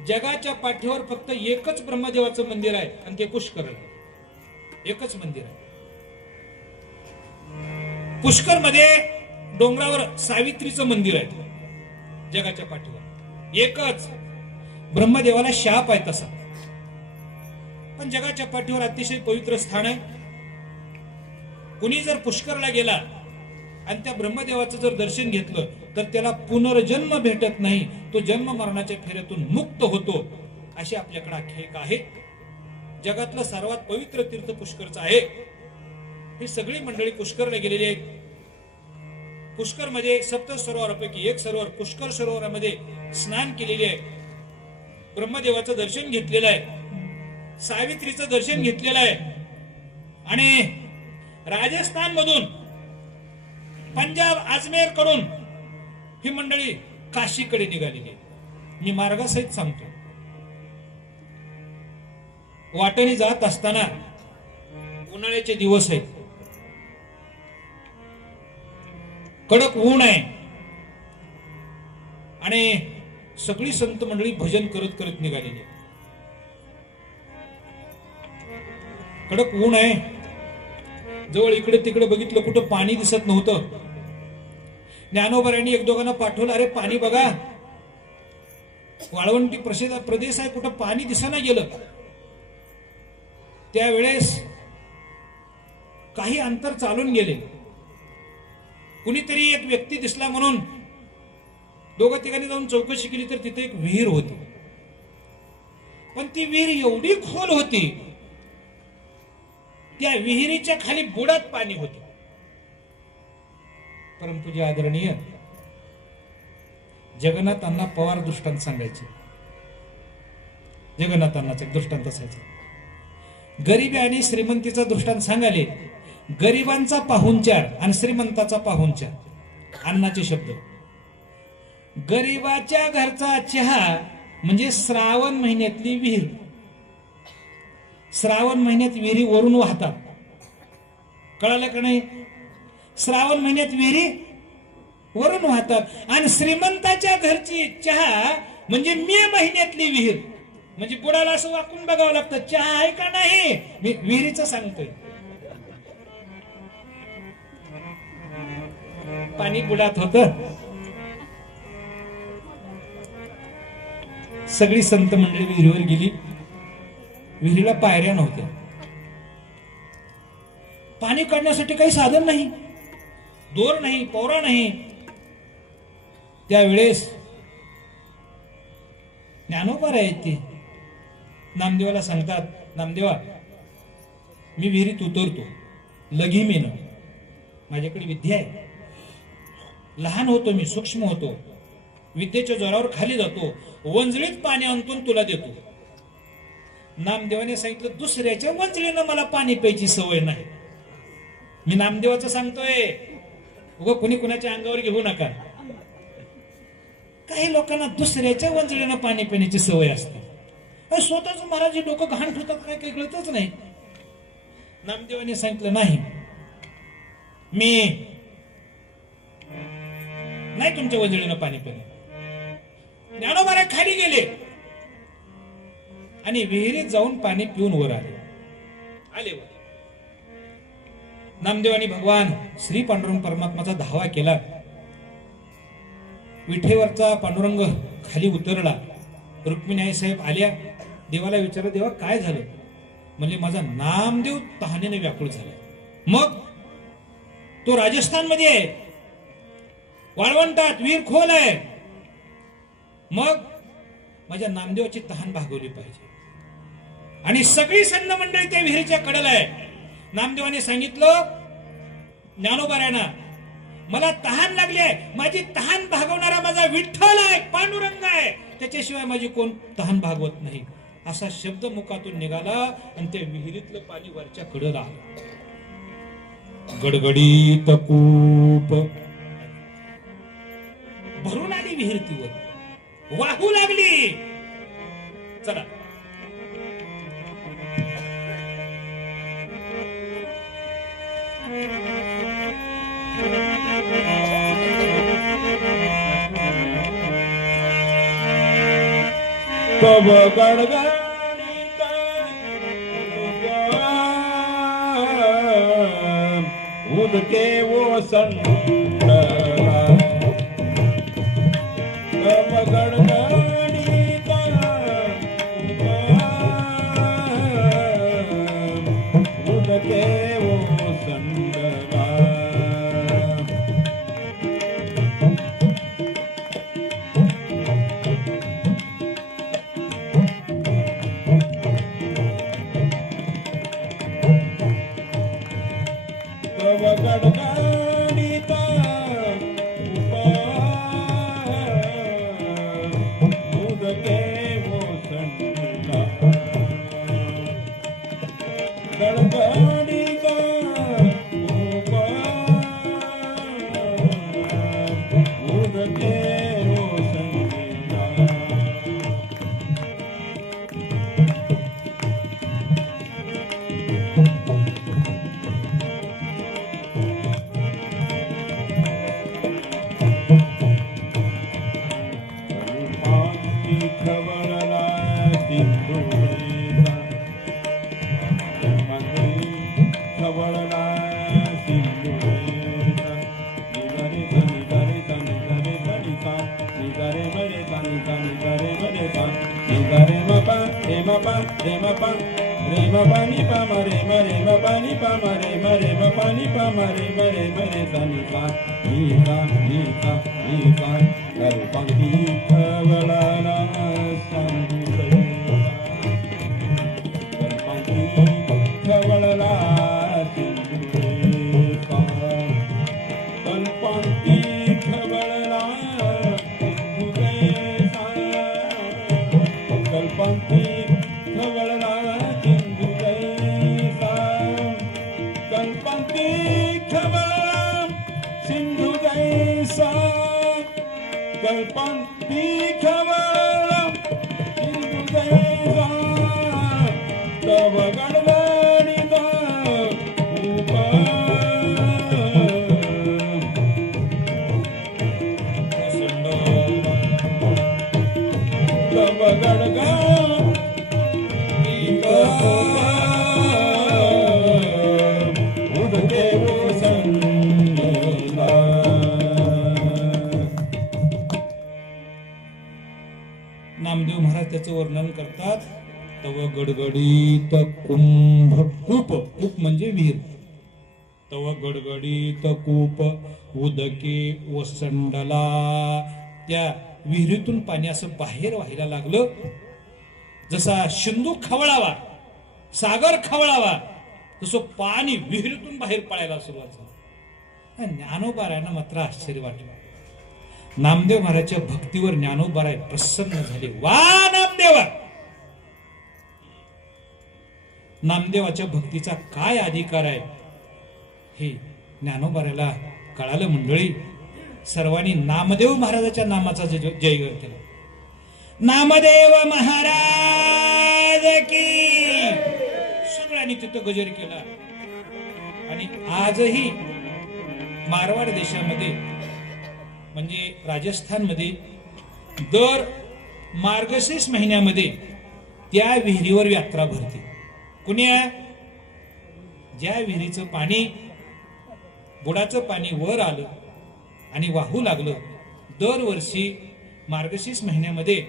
जगाच्या पाठीवर फक्त एकच ब्रह्मदेवाचं मंदिर आहे आणि ते पुष्कर आहे. एकच मंदिर आहे. पुष्कर मध्ये डोंगरावर सावित्रीचं मंदिर आहे. जगाच्या पाठीवर एकच. ब्रह्मदेवाला शाप आहे तसा, पण जगाच्या पाठीवर अतिशय पवित्र स्थान आहे. कुणी जर पुष्करला गेला आणि त्या ब्रह्मदेवाचं जर दर्शन घेतलं तर त्याला पुनर्जन्म भेटत नाही, तो जन्म मरणाच्या फेऱ्यातून मुक्त होतो, अशी आपल्याकडे आख्यायिका आहे. जगातलं सर्वात पवित्र तीर्थ पुष्करचं आहे. ही सगळी मंडळी पुष्करला गेलेली आहेत. पुष्कर मध्ये सप्त सरोवरापैकी एक सरोवर पुष्कर सरोवरामध्ये स्नान केलेले आहे. ब्रह्मदेवाचं दर्शन घेतलेलं आहे, सावित्रीचं दर्शन घेतलेलं आहे आणि राजस्थान मधून, पंजाब अजमेर कडून ही मंडळी काशीकडे निघालेली आहे. मी मार्गासहित सांगतो. वाटेने जात असताना उन्हाळ्याचे दिवस आहेत, कडक ऊन आहे आणि सगळी संत मंडळी भजन करत करत निघालेली आहे. कडक ऊन आहे. जवळ इकडे तिकडे बघितलं, कुठं पाणी दिसत नव्हतं. ज्ञानोबारांनी एक दोघांना पाठवलं, अरे पाणी बघा, वाळवंटी प्रदेश आहे, कुठं पाणी दिसेना गेलं. त्यावेळेस काही अंतर चालून गेले. कुणीतरी एक व्यक्ती दिसला म्हणून दोघं तिघांनी जाऊन चौकशी केली तर तिथे एक विहीर होती. पण ती विहीर एवढी खोल होती, त्या विहिरीच्या खाली बुडात पाणी होते. परमपूज्य आदरणीय जगन्नाथ अण्णा पवार दृष्टांत सांगायचे. जगन्नाथ अण्णाचा एक दृष्टांत असायचा. गरिबी आणि श्रीमंतीचा दृष्टांत सांगाले. गरिबांचा पाहुणचार आणि श्रीमंताचा पाहुणचार. अण्णाचे शब्द. गरिबाच्या घरचा चहा म्हणजे श्रावण महिन्यातली विहीर. श्रावण महिन्यात विहिरी वरून वाहतात. कळालं का नाही? श्रावण महिन्यात विहिरी वरून वाहतात. आणि श्रीमंताच्या घरची चहा म्हणजे मे महिन्यातली विहीर. म्हणजे बुडाला असं वाकून बघावं लागतं, चहा आहे का नाही. मी विहिरीचं सांगतोय. पाणी बुडात होत. सगळी संत मंडळी विहिरीवर गेली. विहिरीला पायऱ्या नव्हत्या. पाणी काढण्यासाठी काही साधन नाही, दोर नाही, पौरा नाही. त्यावेळेस ज्ञानोबा आहेत ते नामदेवाला सांगतात, नामदेवा मी विहिरीत उतरतो, लगीमेनं. माझ्याकडे विद्या आहे. लहान होतो मी, सूक्ष्म होतो. विद्येच्या जोरावर खाली जातो. वंजळीत पाणी आणून तुला देतो. नामदेवाने सांगितलं, दुसऱ्याच्या वंजळीनं मला पाणी प्यायची सवय नाही. मी नामदेवाचं सांगतोय, उगा कुणी कुणाच्या अंगावर घेऊ नका. काही लोकांना दुसऱ्याच्या वंजळीनं पाणी पिण्याची सवय असते. स्वतःच महाराज डोकं घाण ठेवतात, काय काही कळतच नाही. नामदेवाने सांगितलं, नाही मी नाही तुमच्या वंजळीनं पाणी पिणं. ज्ञानोबा खाली गेले आणि विहिरीत जाऊन पाणी पिऊन वर आले वर. नामदेवानी भगवान श्री पांडुरंग परमात्माचा धावा केला. विठेवरचा पांडुरंग खाली उतरला. रुक्मिणी आई साहेब आल्या. देवाला विचारलं, देवा काय झालं? म्हणजे माझा नामदेव तहानेने व्याकुळ झाला. मग तो राजस्थान मध्ये आहे, वाळवंटात विहीर खोल आहे. मग माझ्या नामदेवाची तहान भागवली पाहिजे. आणि सगळी संत मंडळी त्या विहिरीच्या कडेला आहे. नामदेवाने सांगितलं ज्ञानोबाऱ्यांना, मला तहान लागली आहे. माझी तहान भागवणारा माझा विठ्ठल आहे, पांडुरंग आहे. त्याच्याशिवाय माझी कोण तहान भागवत नाही. असा शब्द मुखातून निघाला आणि त्या विहिरीतलं पाणी वरच्या कडेला आलं. गडगडीत कूप भरून आली विहीर, तीवर वाहू लागली. चला कब गडगडीत उदके वो संडला. कब गडगडीत उदके वो संडला. गडगडीत उदके वो संडला. गडगडीत उदके वो संडला. Kal कल्पंती खवळा हिंदुदैवा तव गणगणित रूप वसंत तव गणगणित उदके वसंतला. नामदेव महाराज त्याचं वर्णन करतात. तव गडगडीत कुंभ कूप, कूप म्हणजे विहीर. तव गडगडीत कूप उदके वसंडला. त्या विहिरीतून पाणी असं बाहेर व्हायला लागलं. जसा सिंधू खवळावा, सागर खवळावा, तसं पाणी विहिरीतून बाहेर पडायला सुरुवात झाली. ज्ञानोबारायांना मात्र आश्चर्य वाटलं. नामदेव महाराजच्या भक्तीवर ज्ञानोबाराय प्रसन्न झाले. वा नामदेवा, नामदेवाच्या भक्तीचा काय अधिकार आहे हे ज्ञानोबारायला कळालं. मंडळी, सर्वांनी नामदेव महाराजाच्या नामाचा जयघोष केला. नामदेव महाराज की. सगळ्यांनी तिथं गजर केला. आणि आजही मारवाड देशामध्ये म्हणजे राजस्थानमध्ये दर मार्गशीर्ष महिन्यामध्ये त्या विहिरीवर यात्रा भरते. कुण्या ज्या विहिरीचं पाणी, बुडाचं पाणी वर आलं आणि वाहू लागलं, दरवर्षी मार्गशीर्ष महिन्यामध्ये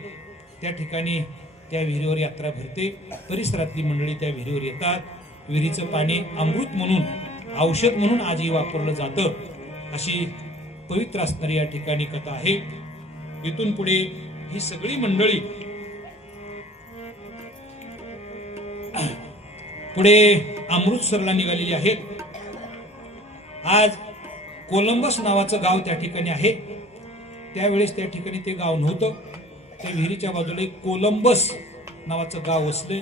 त्या ठिकाणी त्या विहिरीवर यात्रा भरते. परिसरातली मंडळी त्या विहिरीवर येतात. विहिरीचं पाणी अमृत म्हणून, औषध म्हणून आजही वापरलं जातं, अशी पवित्र असणारी या ठिकाणी कथा आहे. इथून पुढे ही सगळी मंडळी पुढे अमृतसरला निघालेली आहेत. आज कोलंबस नावाचं गाव त्या ठिकाणी आहे. त्यावेळेस त्या ठिकाणी ते गाव नव्हतं. त्या विहिरीच्या बाजूला एक कोलंबस नावाचं गाव असले.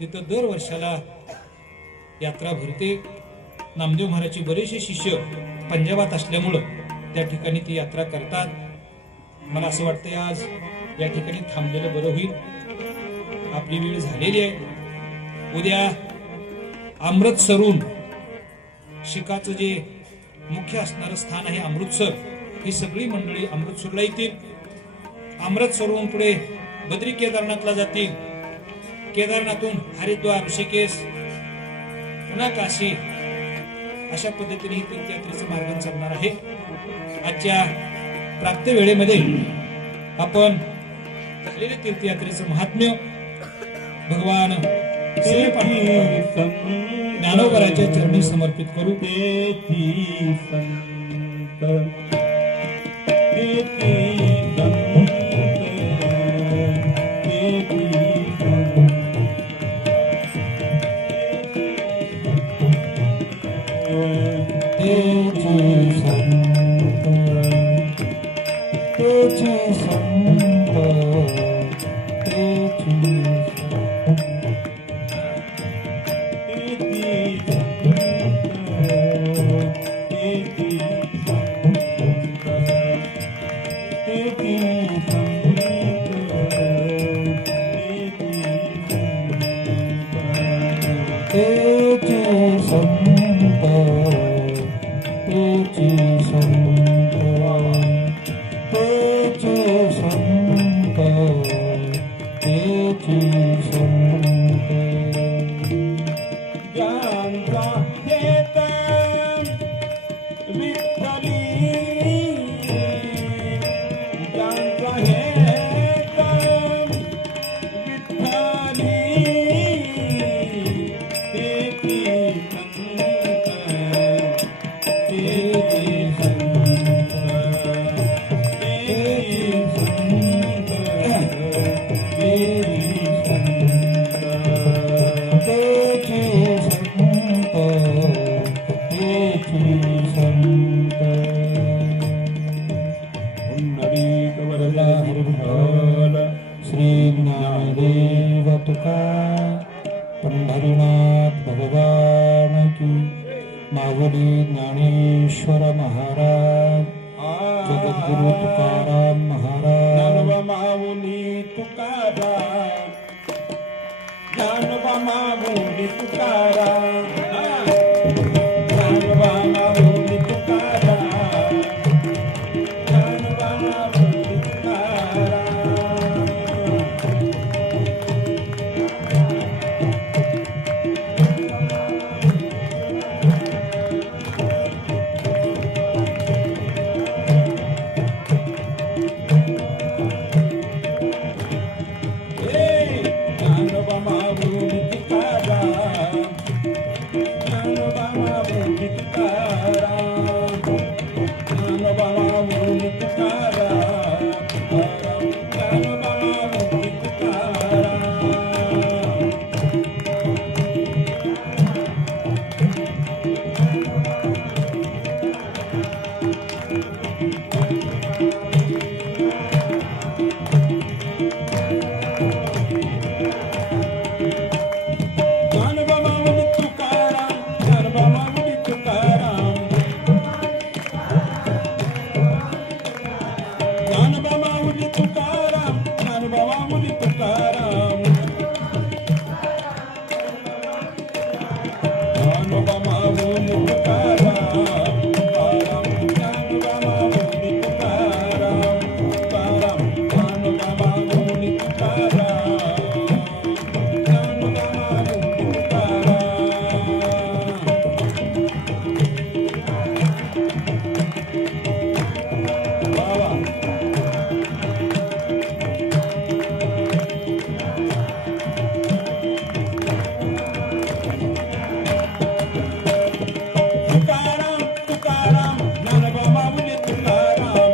तिथं दर वर्षाला यात्रा भरते. नामदेव महाराजचे बरेचसे शिष्य पंजाबात असल्यामुळं त्या ठिकाणी ती यात्रा करतात. मला असं वाटतंय आज या ठिकाणी थांबलेलं बरं होईल. आपली वेळ झालेली आहे. उद्या अमृतसरहून शिखाचं जे मुख्य असणारं स्थान आहे अमृतसर, ही सगळी मंडळी अमृतसरला येतील. अमृतसरहून पुढे बद्री केदारनाथला जातील. केदारनाथून हरिद्वार, ऋषिकेश, पुन्हा काशी, अशा पद्धतीने ही तीर्थयात्रेचं मार्ग चालणार आहे. आजच्या प्राप्त वेळेमध्ये आपण झालेल्या तीर्थयात्रेचं महात्म्य भगवान श्री ज्ञानोबाराच्या चरणी समर्पित करू. तेथी संत तेथी पंढरीनाथ भगवान की, मावडी ज्ञानेश्वर महाराज, जगद्गुरु तुकाराम महाराज माऊली तुकाराम ज्ञानोबा माऊली तुकाराम ज्ञानोबा माऊली तुकाराम ज्ञानोबा माऊली तुकाराम ज्ञानोबा माऊली तुकाराम ज्ञानोबा माऊली तुकाराम ज्ञानोबा माऊली तुकाराम ज्ञानोबा माऊली तुकाराम ज्ञानोबा माऊली तुकाराम ज्ञानोबा माऊली तुकाराम ज्ञानोबा माऊली तुकाराम ज्ञानोबा माऊली तुकाराम ज्ञानोबा माऊली तुकाराम तुकाराम ज्ञानोबा माऊली तुकाराम तुकाराम ज्ञानोबा माऊली तुकाराम ज्ञानोबा माऊली तुकाराम बाबा तुकाराम तुकाराम ज्ञानोबा माऊली तुकाराम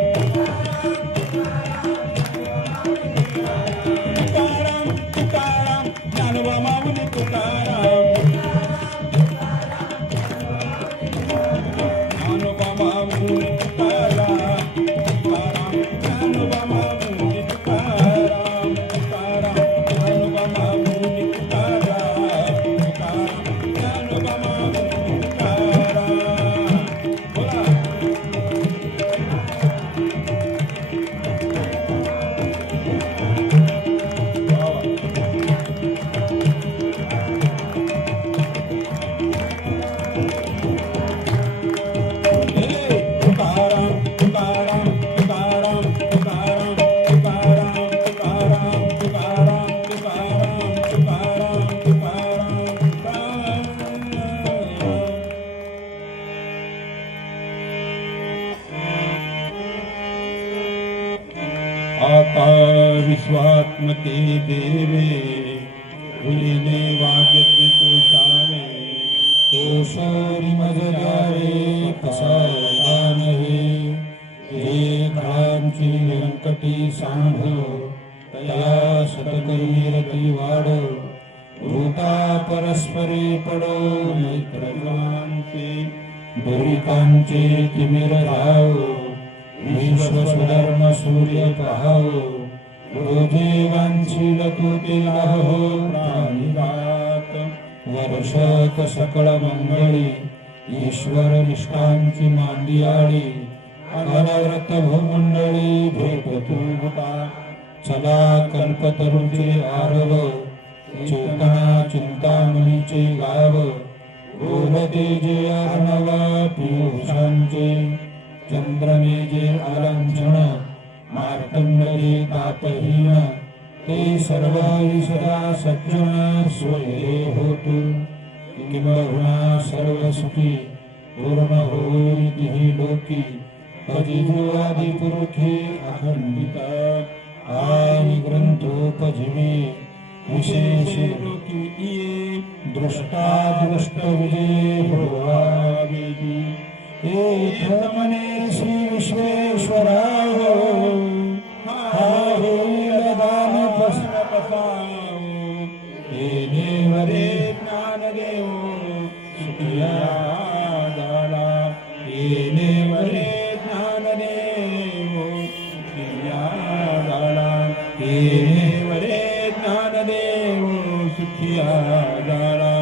तुकाराम तुकाराम ज्ञानोबा माऊली तुकाराम ज्ञानोबा माऊली तुकाराम तुकाराम ज्ञानोबा माऊली तुकाराम तुकाराम ज्ञानोबा माऊली तुकाराम तुकाराम ज्ञानोबा माऊली तुकाराम बोला तुकाराम तुकाराम तुकाराम तुकाराम तुकाराम तुकाराम तुकाराम तुकाराम तुकाराम तुकाराम आता विश्वात्मके देवे फुलिले वाजते तुषावे तो शौरी मज जावे कसा नहे हे काळांची व्यंकटी सांभ तया शतकैरती वाढ रूपा परस्परे पडो मैत्रकांचे दुरितांचे तिमिर राव विश्व स्वधर्म सूर्य पहाव रोजे वांछील तू ते लाहो प्राणिरात वर्षक सकळ मंगळी ईश्वर निष्ठांची मांदियाळी अनवरत भूमंडळी भेट तुका चला कल्पतरूचे आरव चेतना चिंतामणीचे गाव बोलते जे अर्णव पियुषांचे चंद्रमेजे आलांछण मार्तंडे तापहीन ते सर्व सदा सज्जन स्वये होतु किंबहुना सर्व सुखी पूर्ण होई तिही लोकी अजिजुआदि पुरुषे अखंडित आणि ग्रंथोपजिमे विशेष लोकी ये दृष्टा दृष्ट विजय भोवावेदी मने श्री विश्वेश्वराव हा होईल दान पसाव हे वरे ज्ञानदेव सुखिया झाला येणे वरे ज्ञानदेव सुखिया झाला येणे वरे ज्ञानदेव सुखिया झाला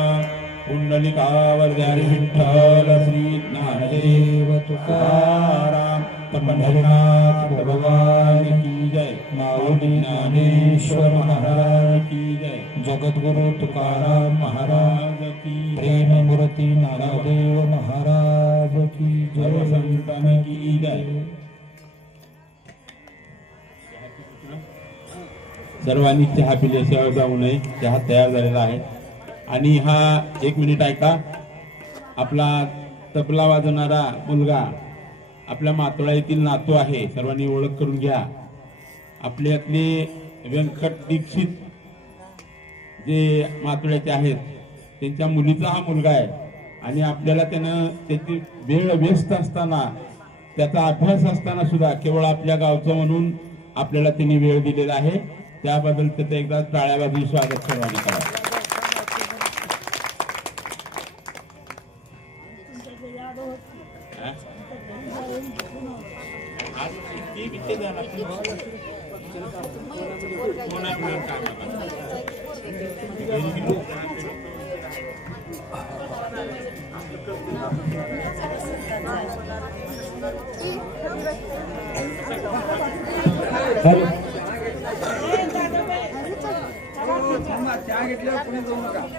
पुंडलिकावर जारी विठ्ठल श्री ज्ञानदेव तुकाराम पंढरीनाथ भगवान की जय. माऊली ज्ञानेश्वर महाराज की जय. जगद्गुरु तुकाराम महाराज की प्रेममूर्ती नारादेव महाराज की सर्व जय. संतान की जय. सर्वांनी चहा पिल्याशिवाय जाऊ नये. चहा तयार झालेला आहे. आणि हा 1 मिनिट ऐका. आपला तबला वाजवणारा मुलगा आपल्या मातोळा येथील नातू आहे. सर्वांनी ओळख करून घ्या. आपल्यातले व्यंकट दीक्षित जे मातोळ्याचे आहेत त्यांच्या मुलीचा हा मुलगा आहे. आणि आपल्याला त्यानं त्याची वेळ व्यस्त असताना त्याचा अभ्यास असताना सुद्धा केवळ आपल्या गावचं म्हणून आपल्याला त्यांनी वेळ दिलेला आहे. त्याबद्दल त्याचं एकदा टाळ्या वाजवून स्वागत सर्वांनी करा.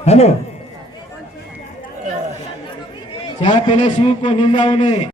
हॅलो, चहा प्यायल्याशिवाय कोणी जाऊ नये.